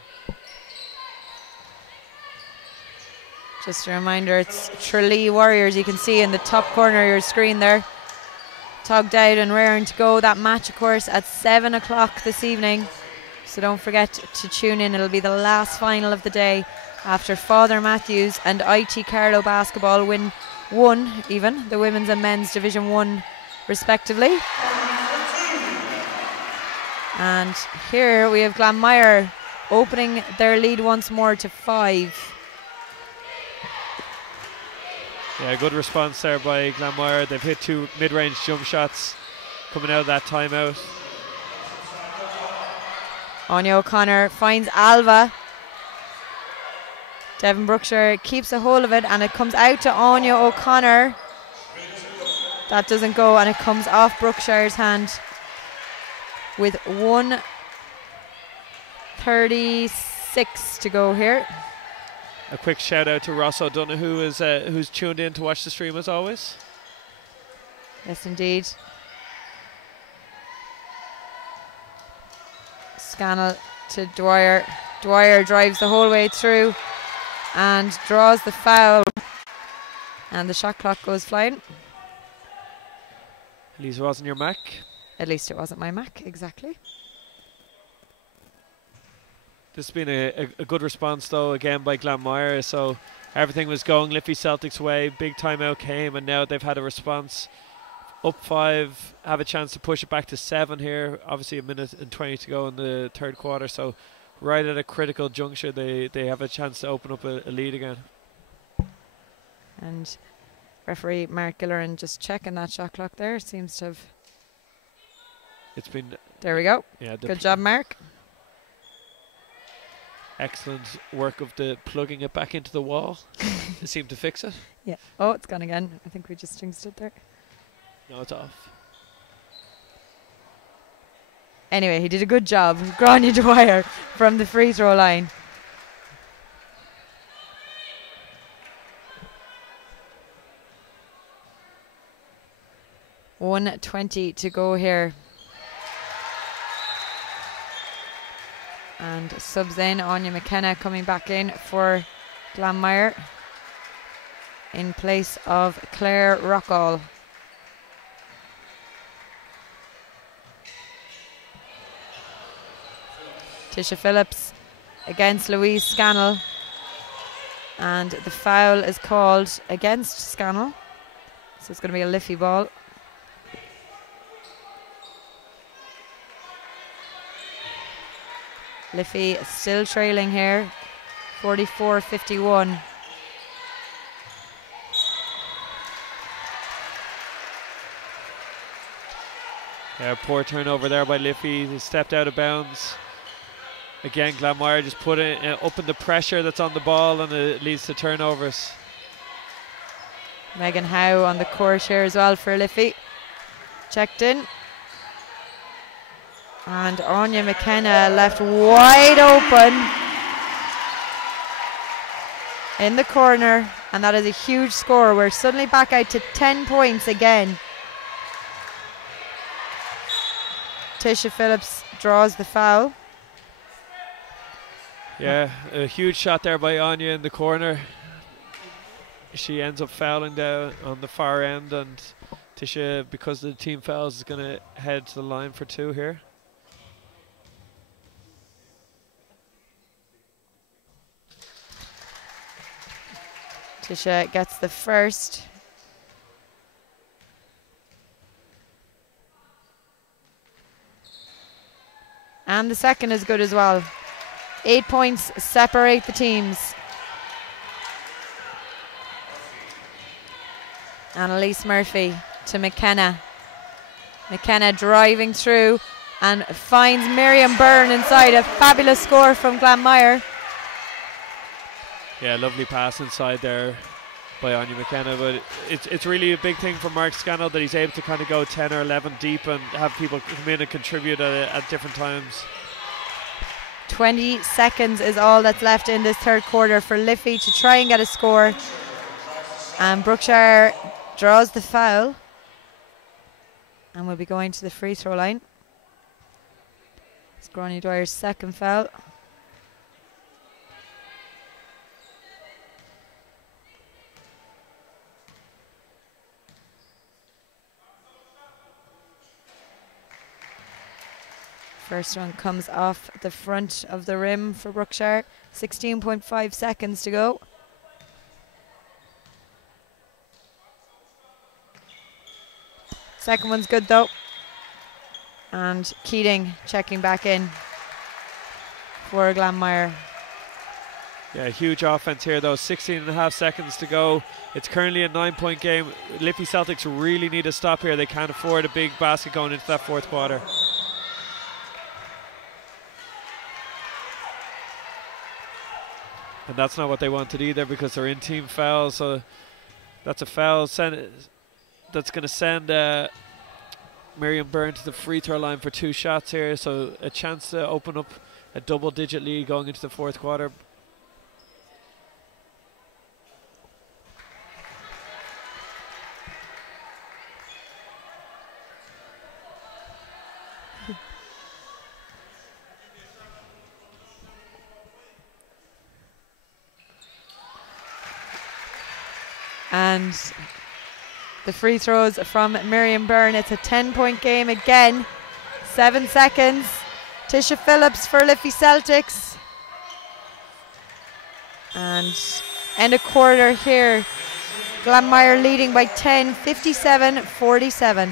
Just a reminder, it's Tralee Warriors. You can see in the top corner of your screen there, tugged out and raring to go. That match, of course, at 7 o'clock this evening. So don't forget to tune in. It'll be the last final of the day after Father Matthews and IT Carlow basketball won even the women's and men's Division 1 respectively. And here we have Glanmire opening their lead once more to 5. Yeah, good response there by Glanmire. They've hit 2 mid-range jump shots coming out of that timeout. Anya O'Connor finds Alva. Devon Brookshire keeps a hold of it, and it comes out to Anya O'Connor. That doesn't go, and it comes off Brookshire's hand with 1:36 to go here. A quick shout out to Ross O'Donoghue who's tuned in to watch the stream as always. Yes, indeed. Scannell to Dwyer. Dwyer drives the whole way through and draws the foul. And the shot clock goes flying. At least it wasn't your Mac. At least it wasn't my Mac, exactly. This has been a good response, though, again by Glanmire. So everything was going Liffey Celtics' way. Big timeout came, and now they've had a response. Up 5, have a chance to push it back to 7 here. Obviously, 1:20 to go in the third quarter. So right at a critical juncture, they have a chance to open up a lead again. And referee Mark Gilleran just checking that shot clock there. Seems to have... It's been... There we go. Yeah, good job, Mark. Excellent work of the plugging it back into the wall. They seem to fix it. Yeah. Oh, it's gone again. I think we just jinxed it there. No, it's off. Anyway, he did a good job. Grania Dwyer from the free throw line. $1:20 to go here. And subs in, Anya McKenna coming back in for Glanmire in place of Claire Rockall. Tisha Phillips against Louise Scannell, and the foul is called against Scannell, so it's going to be a Liffey ball. Liffey still trailing here, 44-51. Yeah, poor turnover there by Liffey. They stepped out of bounds. Again, Glanmire just put it up in the pressure that's on the ball, and it leads to turnovers. Megan Howe on the court here as well for Liffey. Checked in. And Anya McKenna left wide open in the corner, and that is a huge score. We're suddenly back out to 10 points again. Tisha Phillips draws the foul. Yeah, a huge shot there by Anya in the corner. She ends up fouling down on the far end, and Tisha, because of the team fouls, is going to head to the line for 2 here. Tisha gets the first. And the second is good as well. 8 points separate the teams. Annalise Murphy to McKenna. McKenna driving through and finds Miriam Byrne inside. A fabulous score from Glanmire. Yeah, lovely pass inside there by Anya McKenna, but it's really a big thing for Mark Scannell that he's able to kind of go 10 or 11 deep and have people come in and contribute at different times. 20 seconds is all that's left in this third quarter for Liffey to try and get a score. And Brookshire draws the foul and will be going to the free throw line. It's Grania Dwyer's second foul. First one comes off the front of the rim for Brookshire. 16.5 seconds to go. Second one's good though. And Keating checking back in for Glanmire. Yeah, huge offense here though. 16.5 seconds to go. It's currently a 9-point game. Liffey Celtics really need a stop here. They can't afford a big basket going into that fourth quarter. And that's not what they wanted either, because they're in team fouls. So that's a foul that's going to send Miriam Byrne to the free throw line for 2 shots here. So a chance to open up a double-digit lead going into the fourth quarter. And the free throws from Miriam Byrne. It's a 10-point game again. 7 seconds. Tisha Phillips for Liffey Celtics. And end of quarter here. Glanmire leading by 10, 57-47.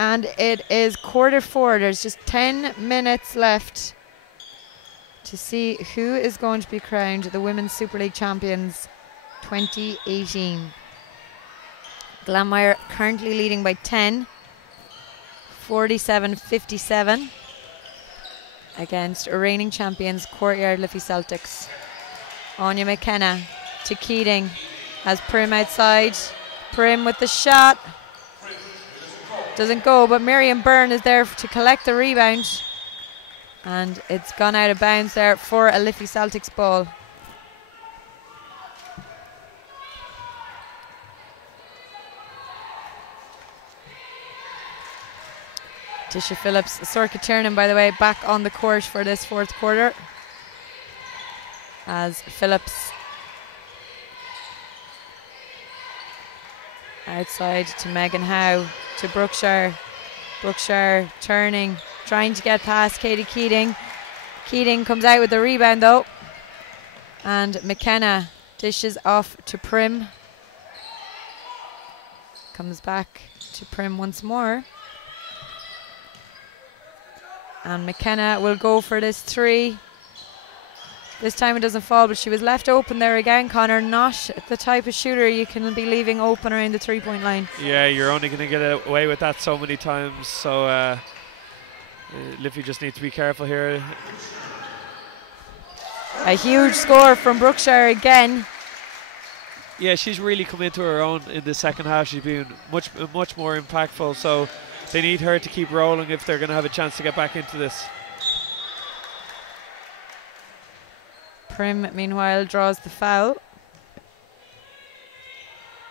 And it is quarter 4. There's just 10 minutes left to see who is going to be crowned the Women's Super League champions 2018. Glanmire currently leading by 10, 47-57 against reigning champions Courtyard Liffey Celtics. Anya McKenna to Keating, has Prim outside. Prim with the shot. Doesn't go, but Miriam Byrne is there to collect the rebound. And it's gone out of bounds there for a Liffey Celtics ball. Tisha Phillips, Sorka Tiernan, by the way, back on the court for this 4th quarter. As Phillips outside to Megan Howe, to Brookshire. Brookshire turning, trying to get past Katie Keating. Keating comes out with the rebound though. And McKenna dishes off to Prim. Comes back to Prim once more. And McKenna will go for this 3. This time it doesn't fall, but she was left open there again, Connor. Not the type of shooter you can be leaving open around the 3-point line. Yeah, you're only going to get away with that so many times. So Liffey just needs to be careful here. A huge score from Brookshire again. Yeah, she's really come into her own in the second half. She's been much more impactful. So they need her to keep rolling if they're going to have a chance to get back into this. Prim, meanwhile, draws the foul.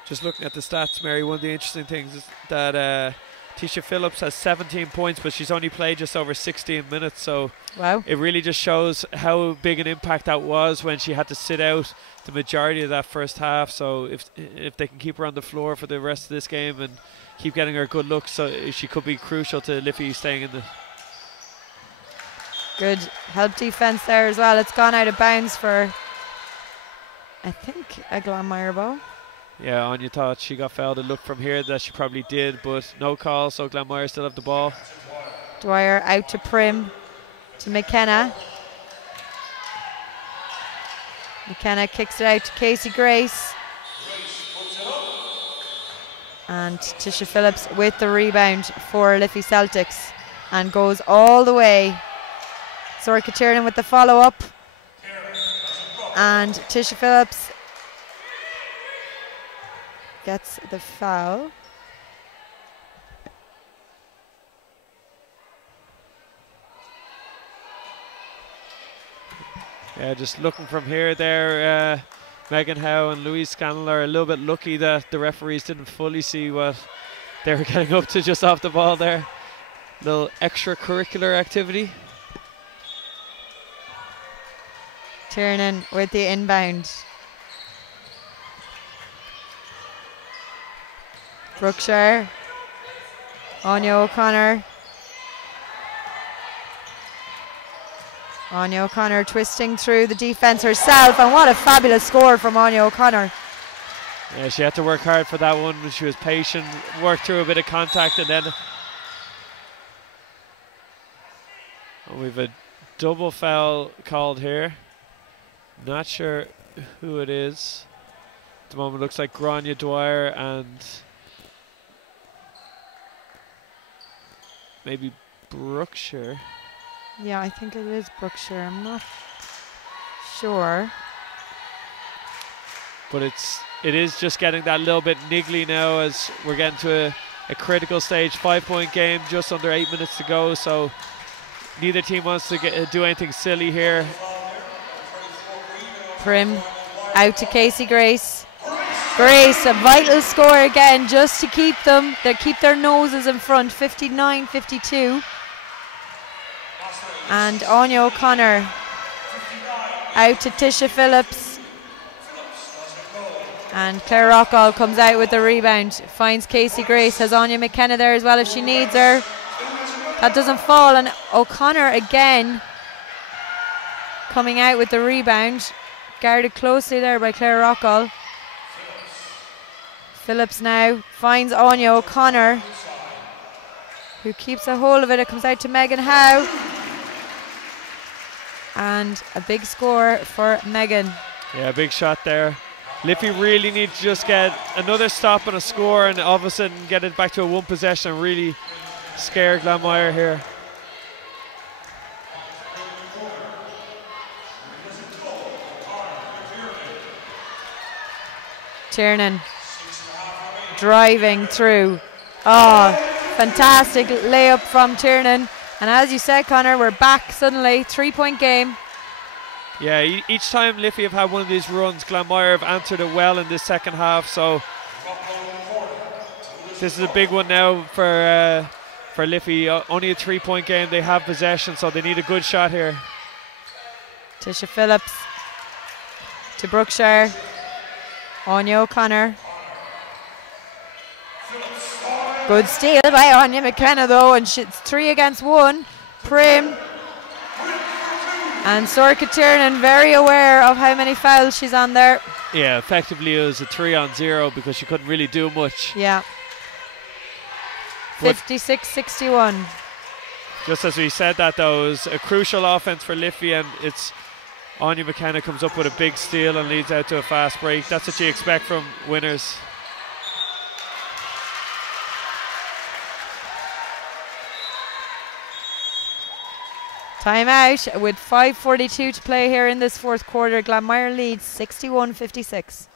Just looking at the stats, Mary, one of the interesting things is that Tisha Phillips has 17 points, but she's only played just over 16 minutes. So wow, it really just shows how big an impact that was when she had to sit out the majority of that first half. So if they can keep her on the floor for the rest of this game and keep getting her good looks, so she could be crucial to Liffey staying in the... Good help defense there as well. It's gone out of bounds for, I think, a Glanmire ball. Yeah, Anya thought she got fouled. It looked from here that she probably did, but no call, so Glanmire still have the ball. Dwyer out to Prim, to McKenna. McKenna kicks it out to Casey Grace. And Tisha Phillips with the rebound for Liffey Celtics and goes all the way. Sorka Tiernan with the follow-up. And Tisha Phillips gets the foul. Yeah, just looking from here there, Megan Howe and Louise Scannell are a little bit lucky that the referees didn't fully see what they were getting up to just off the ball there. Little extracurricular activity. Tiernan with the inbound. Brookshire. Anya O'Connor. Anya O'Connor twisting through the defence herself, and what a fabulous score from Anya O'Connor. Yeah, she had to work hard for that one. She was patient, worked through a bit of contact, and then we've a double foul called here. Not sure who it is. At the moment looks like Grania Dwyer and maybe Brookshire. Yeah, I think it is Brookshire. I'm not sure. But it is just getting that little bit niggly now as we're getting to a critical stage. 5-point game, just under 8 minutes to go. So neither team wants to do anything silly here. Prim out to Casey Grace. Grace, a vital score again, just to keep them. They keep their noses in front. 59-52. And Anya O'Connor out to Tisha Phillips. And Claire Rockall comes out with the rebound. Finds Casey Grace. Has Anya McKenna there as well if she needs her. That doesn't fall. And O'Connor again coming out with the rebound. Guarded closely there by Claire Rockall. Phillips now finds Anya O'Connor, who keeps a hold of it. It comes out to Megan Howe. And a big score for Megan. Yeah, big shot there. Liffey really need to just get another stop and a score, and all of a sudden get it back to a one possession and really scare Glanmire here. Tiernan driving through. Oh, fantastic layup from Tiernan. And as you said, Connor, we're back suddenly. 3-point game. Yeah, each time Liffey have had one of these runs, Glanmire have answered it well in this second half. So this is a big one now for Liffey. Only a 3-point game. They have possession, so they need a good shot here. Tisha Phillips to Brookshire. Anya O'Connor. Good steal by Anya McKenna though, and it's 3 against 1. Prim and Sorka Tiernan very aware of how many fouls she's on there. Yeah, effectively it was a 3-on-0 because she couldn't really do much. Yeah. 56-61. Just as we said that though, it was a crucial offense for Liffey, and it's Anya McKenna comes up with a big steal and leads out to a fast break. That's what you expect from winners. Timeout with 5:42 to play here in this fourth quarter. Glanmire leads 61-56.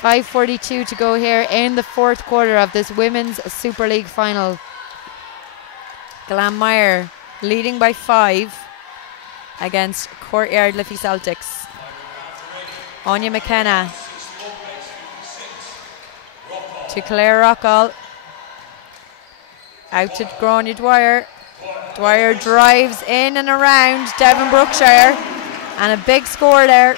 .542 to go here in the fourth quarter of this Women's Super League final. Glanmire leading by 5 against Courtyard Liffey Celtics. Anya McKenna to Claire Rockall. Out to Grania Dwyer. Dwyer drives in and around Devon Brookshire, and a big score there.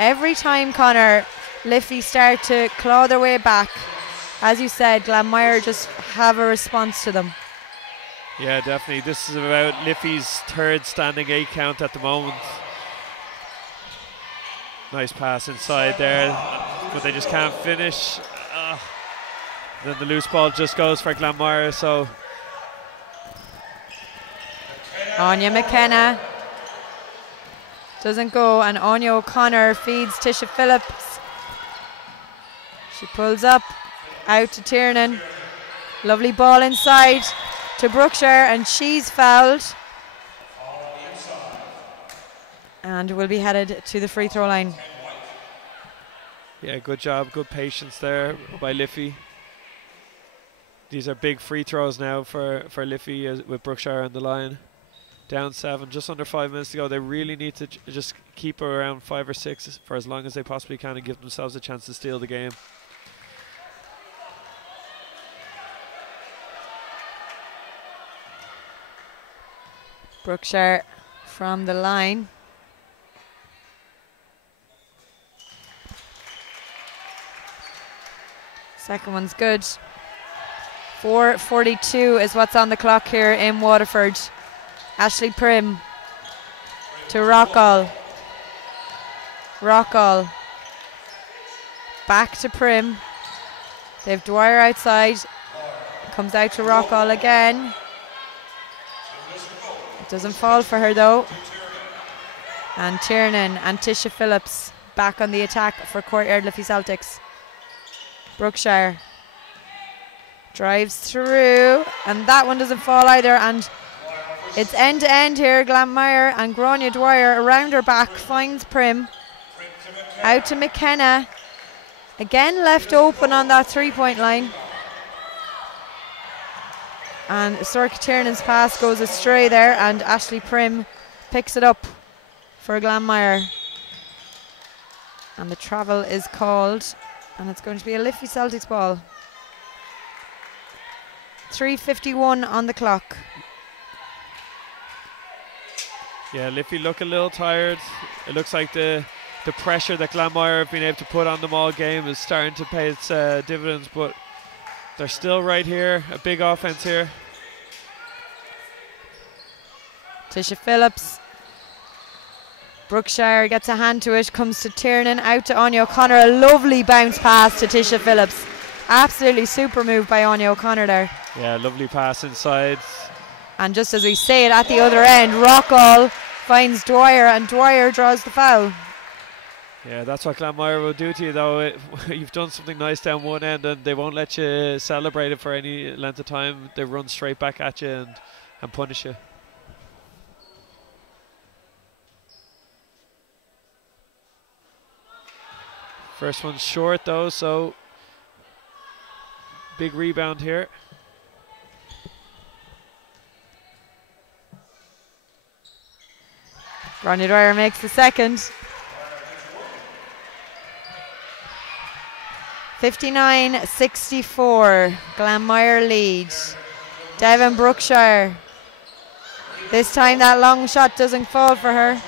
Every time, Connor, Liffey start to claw their way back, as you said, Glanmire just have a response to them. Yeah, definitely. This is about Liffey's third standing 8 count at the moment. Nice pass inside there, but they just can't finish. Then the loose ball just goes for Glanmire, so. Anya McKenna doesn't go, and Anya O'Connor feeds Tisha Phillips. She pulls up, out to Tiernan. Lovely ball inside to Brookshire, and she's fouled. And will be headed to the free throw line. Yeah, good job, good patience there by Liffey. These are big free throws now for Liffey with Brookshire on the line. Down 7, just under 5 minutes to go. They really need to just keep around 5 or 6 for as long as they possibly can and give themselves a chance to steal the game. Brookshire from the line. Second one's good. 4:42 is what's on the clock here in Waterford. Ashley Prim to Rockall. Rockall back to Prim. They've Dwyer outside. Comes out to Rockall again. It doesn't fall for her though. And Tiernan and Tisha Phillips back on the attack for Courtyard Liffey Celtics. Brookshire drives through, and that one doesn't fall either, and it's end to end here. Glanmire and Grania Dwyer around her back, finds Prim. Out to McKenna. Again left open on that 3-point line. And Sorka Tiernan's pass goes astray there, and Ashley Prim picks it up for Glanmire. And the travel is called, and it's going to be a Liffey Celtics ball. 3:51 on the clock. Yeah, Liffey look a little tired. It looks like the pressure that Glanmire have been able to put on them all game is starting to pay its dividends, but they're still right here. A big offense here. Tisha Phillips. Brookshire gets a hand to it, comes to Tiernan, out to Anya O'Connor. A lovely bounce pass to Tisha Phillips. Absolutely super move by Anya O'Connor there. Yeah, lovely pass inside. And just as we say it, at the other end, Rockall finds Dwyer, and Dwyer draws the foul. Yeah, that's what Glanmire will do to you though. You've done something nice down one end and they won't let you celebrate it for any length of time. They run straight back at you and punish you. First one's short though, so big rebound here. Ronnie Dwyer makes the second. 59-64, Glanmire lead. Devon Brookshire. This time that long shot doesn't fall for her.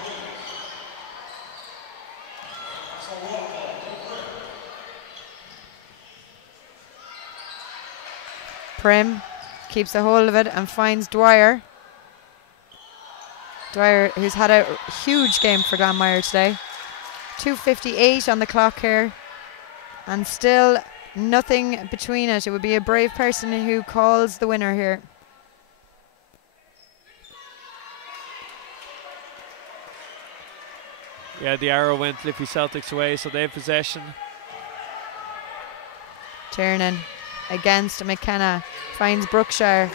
Prim keeps a hold of it and finds Dwyer. Dwyer, who's had a huge game for Glanmire today. 2:58 on the clock here. And still nothing between it. It would be a brave person who calls the winner here. Yeah, the arrow went Liffey Celtics away, so they have possession. Tiernan against McKenna, finds Brookshire.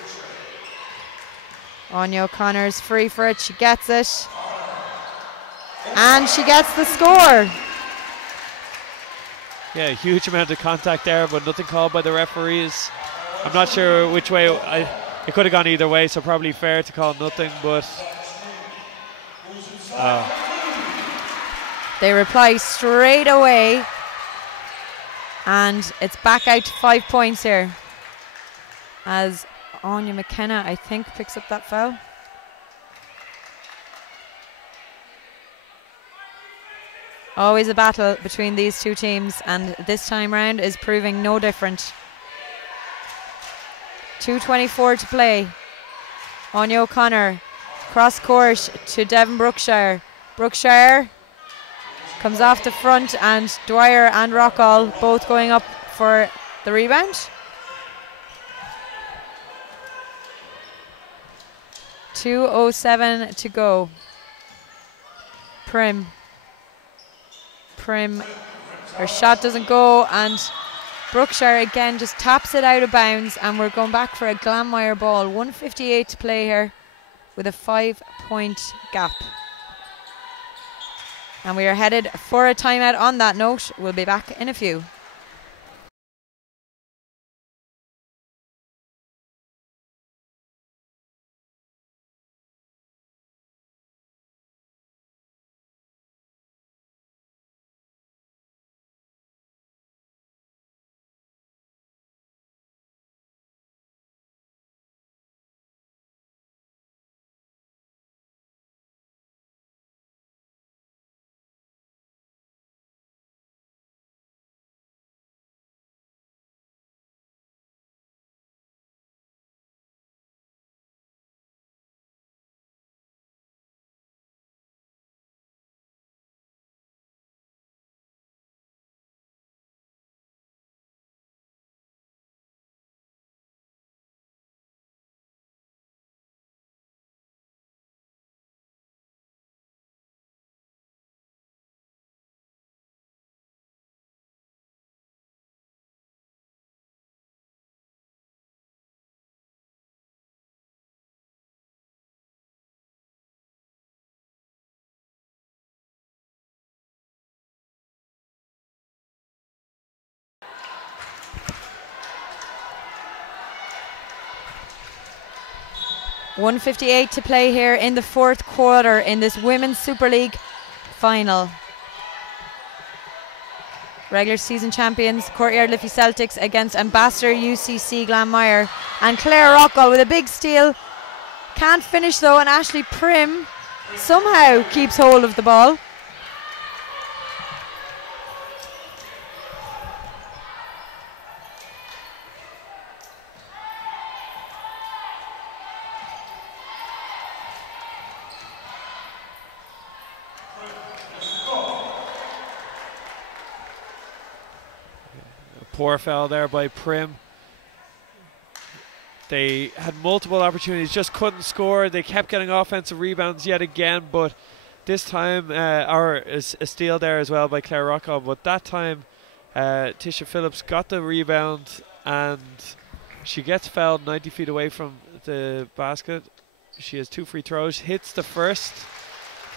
Anya O'Connor's free for it, she gets it. And she gets the score. Yeah, a huge amount of contact there, but nothing called by the referees. I'm not sure which way, it could have gone either way, so probably fair to call nothing, but... They reply straight away, and it's back out to 5 points here, as Anya McKenna, I think, picks up that foul. Always a battle between these two teams, and this time round is proving no different. 2:24 to play. Anya O'Connor, cross court to Devon Brookshire. Brookshire comes off the front, and Dwyer and Rockall both going up for the rebound. 2:07 to go. Prim, her shot doesn't go, and Brookshire again just taps it out of bounds, and we're going back for a Glanmire ball. 1:58 to play here with a 5-point gap. And we are headed for a timeout on that note. We'll be back in a few. $1:58 to play here in the fourth quarter in this Women's Super League final. Regular season champions Courtyard Liffey Celtics against Ambassador UCC Glanmire. And Claire Rockall with a big steal. Can't finish though, and Ashley Prim somehow keeps hold of the ball. Poor foul there by Prim. They had multiple opportunities, just couldn't score. They kept getting offensive rebounds yet again, but this time, or a steal there as well by Claire Rockall, but that time Tisha Phillips got the rebound and she gets fouled 90 feet away from the basket. She has 2 free throws, hits the first.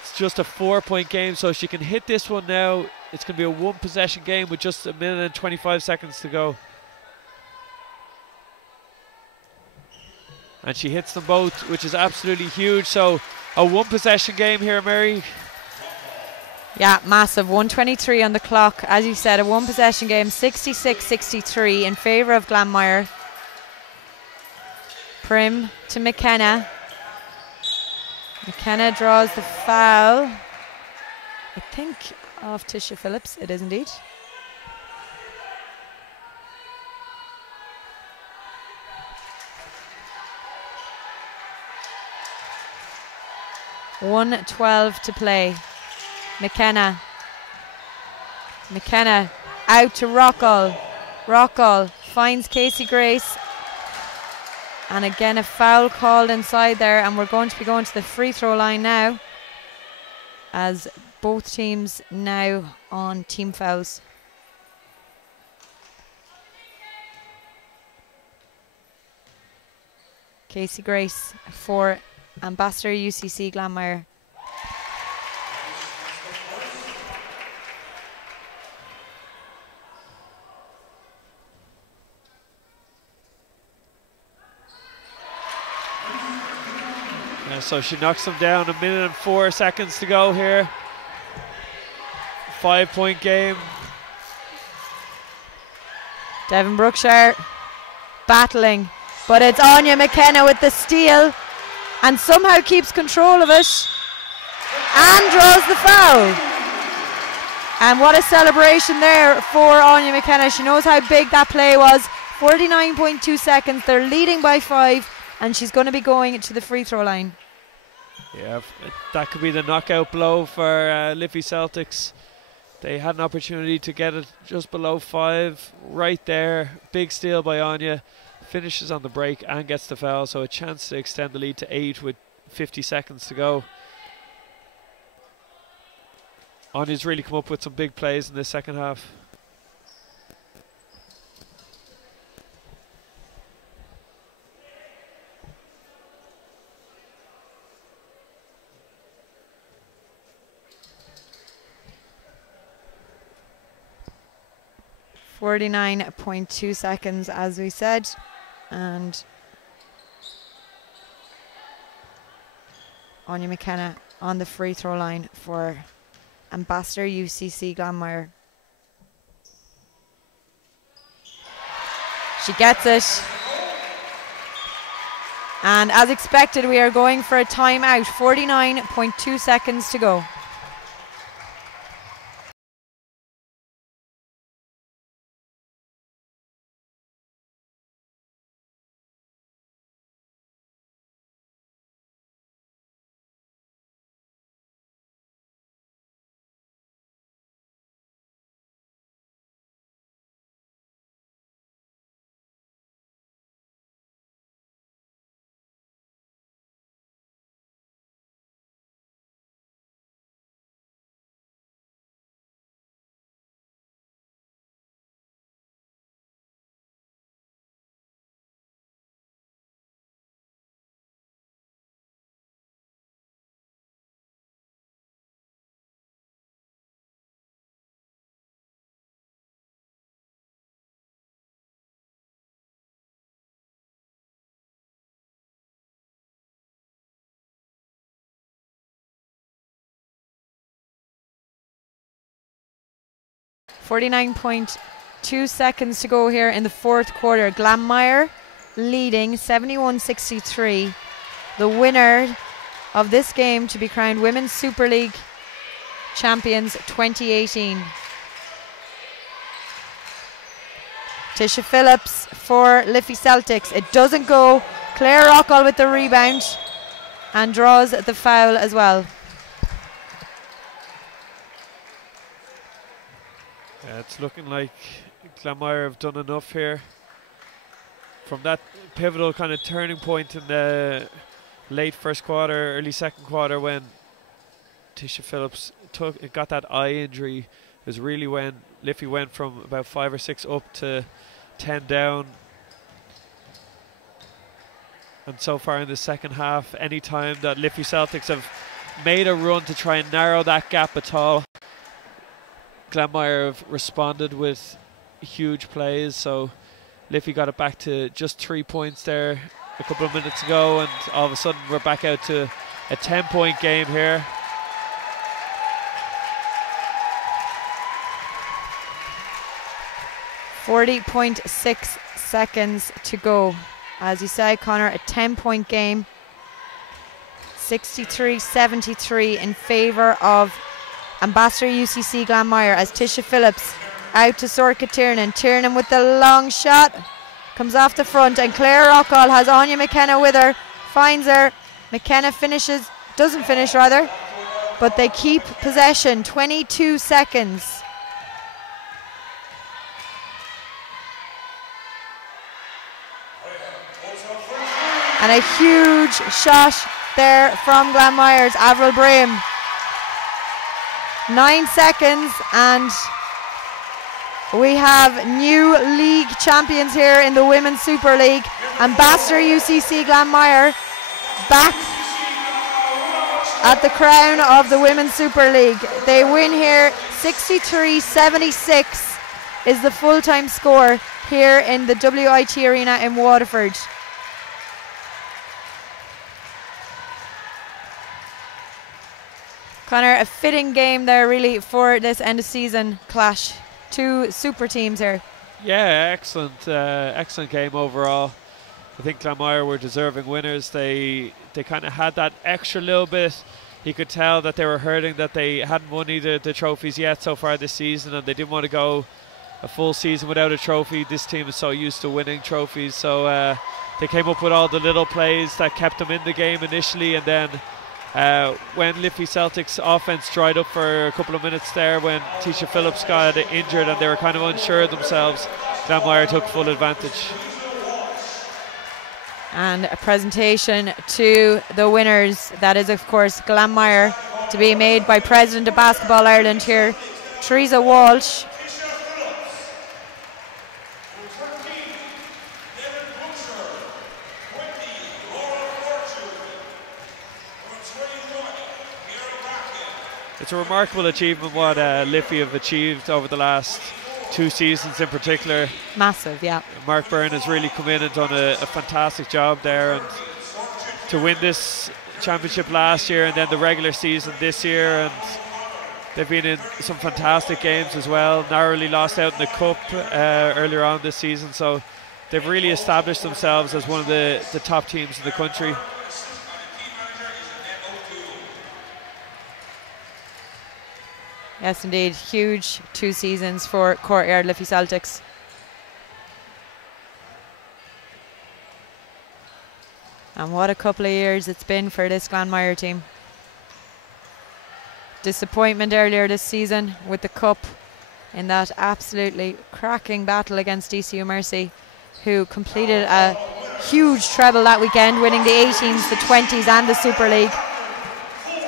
It's just a 4-point game, so she can hit this one now. It's going to be a 1-possession game with just 1 minute and 25 seconds to go. And she hits them both, which is absolutely huge. So a 1-possession game here, Mary. Yeah, massive. 1:23 on the clock. As you said, a 1-possession game, 66-63 in favour of Glanmire. Prim to McKenna. McKenna draws the foul. I think of Tisha Phillips. It is indeed. $1:12 to play. McKenna out to Rockall. Rockall finds Casey Grace. And again a foul called inside there, and we're going to be going to the free throw line now, as both teams now on team fouls. Casey Grace for Ambassador UCC Glanmire. So she knocks them down. 1 minute and 4 seconds to go here. 5-point game. Devon Brookshire battling, but it's Anya McKenna with the steal and somehow keeps control of it and draws the foul. And what a celebration there for Anya McKenna. She knows how big that play was. 49.2 seconds. They're leading by 5, and she's going to be going to the free throw line. Yeah, that could be the knockout blow for Liffey Celtics. They had an opportunity to get it just below 5 right there. Big steal by Anya. Finishes on the break and gets the foul, so a chance to extend the lead to 8 with 50 seconds to go. Anya's really come up with some big plays in this second half. .2 seconds, as we said, and Anya McKenna on the free throw line for Ambassador UCC Glanmire. She gets it, and as expected, we are going for a timeout. 49.2 seconds to go. .2 seconds to go here in the fourth quarter. Glanmire leading 71-63. The winner of this game to be crowned Women's Super League champions 2018. Tisha Phillips for Liffey Celtics. It doesn't go. Claire Rockall with the rebound and draws the foul as well. It's looking like Glanmire have done enough here. From that pivotal kind of turning point in the late first quarter, early second quarter, when Tisha Phillips got that eye injury, is really when Liffey went from about 5 or 6 up to 10 down. And so far in the second half, any time that Liffey Celtics have made a run to try and narrow that gap at all, Glanmire have responded with huge plays. So Liffey got it back to just 3 points there a couple of minutes ago, and all of a sudden we're back out to a 10-point game here. .6 seconds to go. As you say, Connor, a 10-point game. 63-73 in favour of Ambassador UCC Glanmire, as Tisha Phillips out to Sorka Tiernan. Tiernan with the long shot, comes off the front, and Claire Rockall has Anya McKenna with her, finds her. McKenna doesn't finish rather, but they keep possession. 22 seconds. And a huge shot there from Glanmire's Avril Braham. 9 seconds, and we have new league champions here in the Women's Super League. Ambassador UCC Glanmire back at the crown of the Women's Super League. They win here 63-76 is the full-time score here in the WIT Arena in Waterford. Connor, a fitting game there really for this end of season clash. Two super teams here. Yeah, excellent game overall. I think Glanmire were deserving winners. They kind of had that extra little bit. You could tell that they were hurting, that they hadn't won either the trophies yet so far this season, and they didn't want to go a full season without a trophy. This team is so used to winning trophies, so they came up with all the little plays that kept them in the game initially, and then when Liffey Celtics offense dried up for a couple of minutes there, when Tisha Phillips got injured and they were kind of unsure of themselves, Glanmire took full advantage. And a presentation to the winners. That is, of course, Glanmire, to be made by President of Basketball Ireland here, Teresa Walsh. It's a remarkable achievement what Liffey have achieved over the last 2 seasons in particular. Massive, yeah. Mark Byrne has really come in and done a fantastic job there, and to win this championship last year and then the regular season this year, and they've been in some fantastic games as well. Narrowly lost out in the cup earlier on this season, so they've really established themselves as one of the top teams in the country. Yes, indeed. Huge 2 seasons for Courtyard Liffey Celtics. And what a couple of years it's been for this Glanmire team. Disappointment earlier this season with the cup in that absolutely cracking battle against DCU Mercy, who completed a huge treble that weekend, winning the 18s, the 20s and the Super League.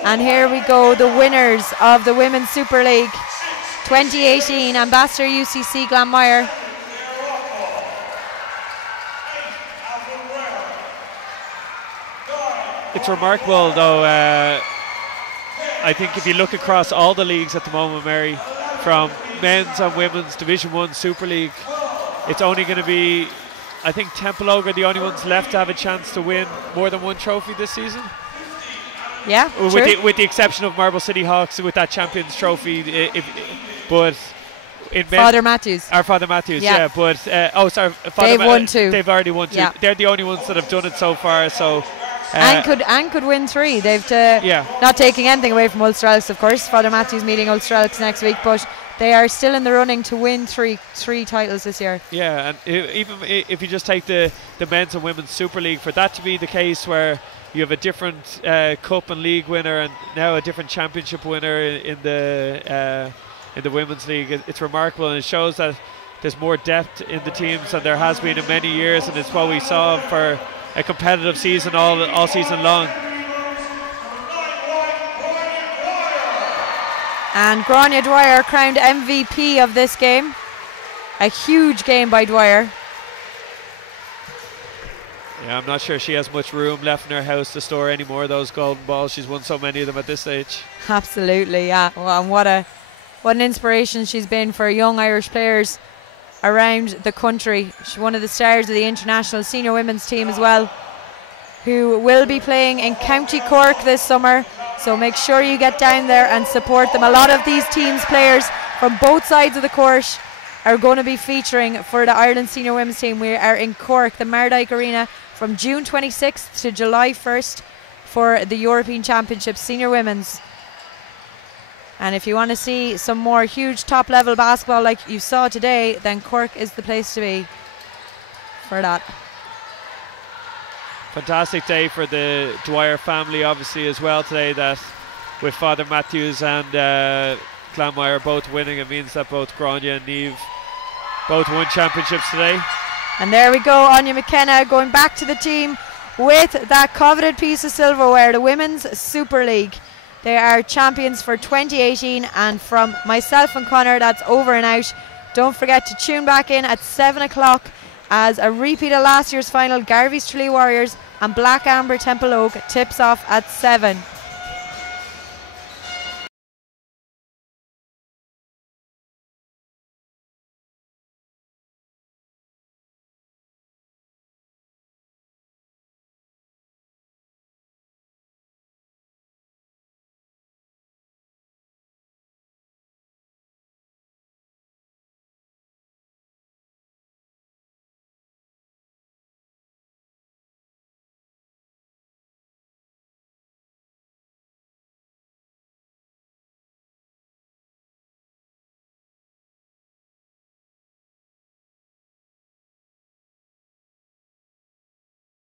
And here we go, the winners of the Women's Super League 2018, Ambassador UCC Glanmire. It's remarkable though, I think if you look across all the leagues at the moment, Mary, from men's and women's Division 1 Super League, it's only going to be, I think Templeogue are the only ones left to have a chance to win more than 1 trophy this season. Yeah, with the exception of Marble City Hawks with that Champions Trophy, but in Father Matthews. Our Father Matthews, yeah. But they've won 2. They've already won 2. Yeah. They're the only ones that have done it so far. So and could win 3. They've not taking anything away from Ulster Elks, of course. Father Matthews meeting Ulster Elks next week, but they are still in the running to win three titles this year. Yeah, and even if you just take the men's and women's Super League, for that to be the case where you have a different cup and league winner and now a different championship winner in the women's league, it's remarkable, and it shows that there's more depth in the teams than there has been in many years, and it's what we saw for a competitive season all season long. And Grania Dwyer crowned MVP of this game. A huge game by Dwyer. Yeah, I'm not sure she has much room left in her house to store any more of those golden balls. She's won so many of them at this stage. Absolutely, yeah. Well, and what an inspiration she's been for young Irish players around the country. She's one of the stars of the international senior women's team as well, who will be playing in County Cork this summer. So make sure you get down there and support them. A lot of these teams' players from both sides of the court are going to be featuring for the Ireland senior women's team. We are in Cork, the Mardyke Arena, from June 26th to July 1st for the European Championship Senior Women's. And if you want to see some more huge top level basketball like you saw today, then Cork is the place to be for that. Fantastic day for the Dwyer family obviously as well today, that with Father Matthews and Glanmire both winning, it means that both Grania and Niamh both won championships today. And there we go, Anya McKenna going back to the team with that coveted piece of silverware, the Women's Super League. They are champions for 2018, and from myself and Connor, that's over and out. Don't forget to tune back in at 7 o'clock as a repeat of last year's final, Garvey's Tralee Warriors and Black Amber Templeogue tips off at 7.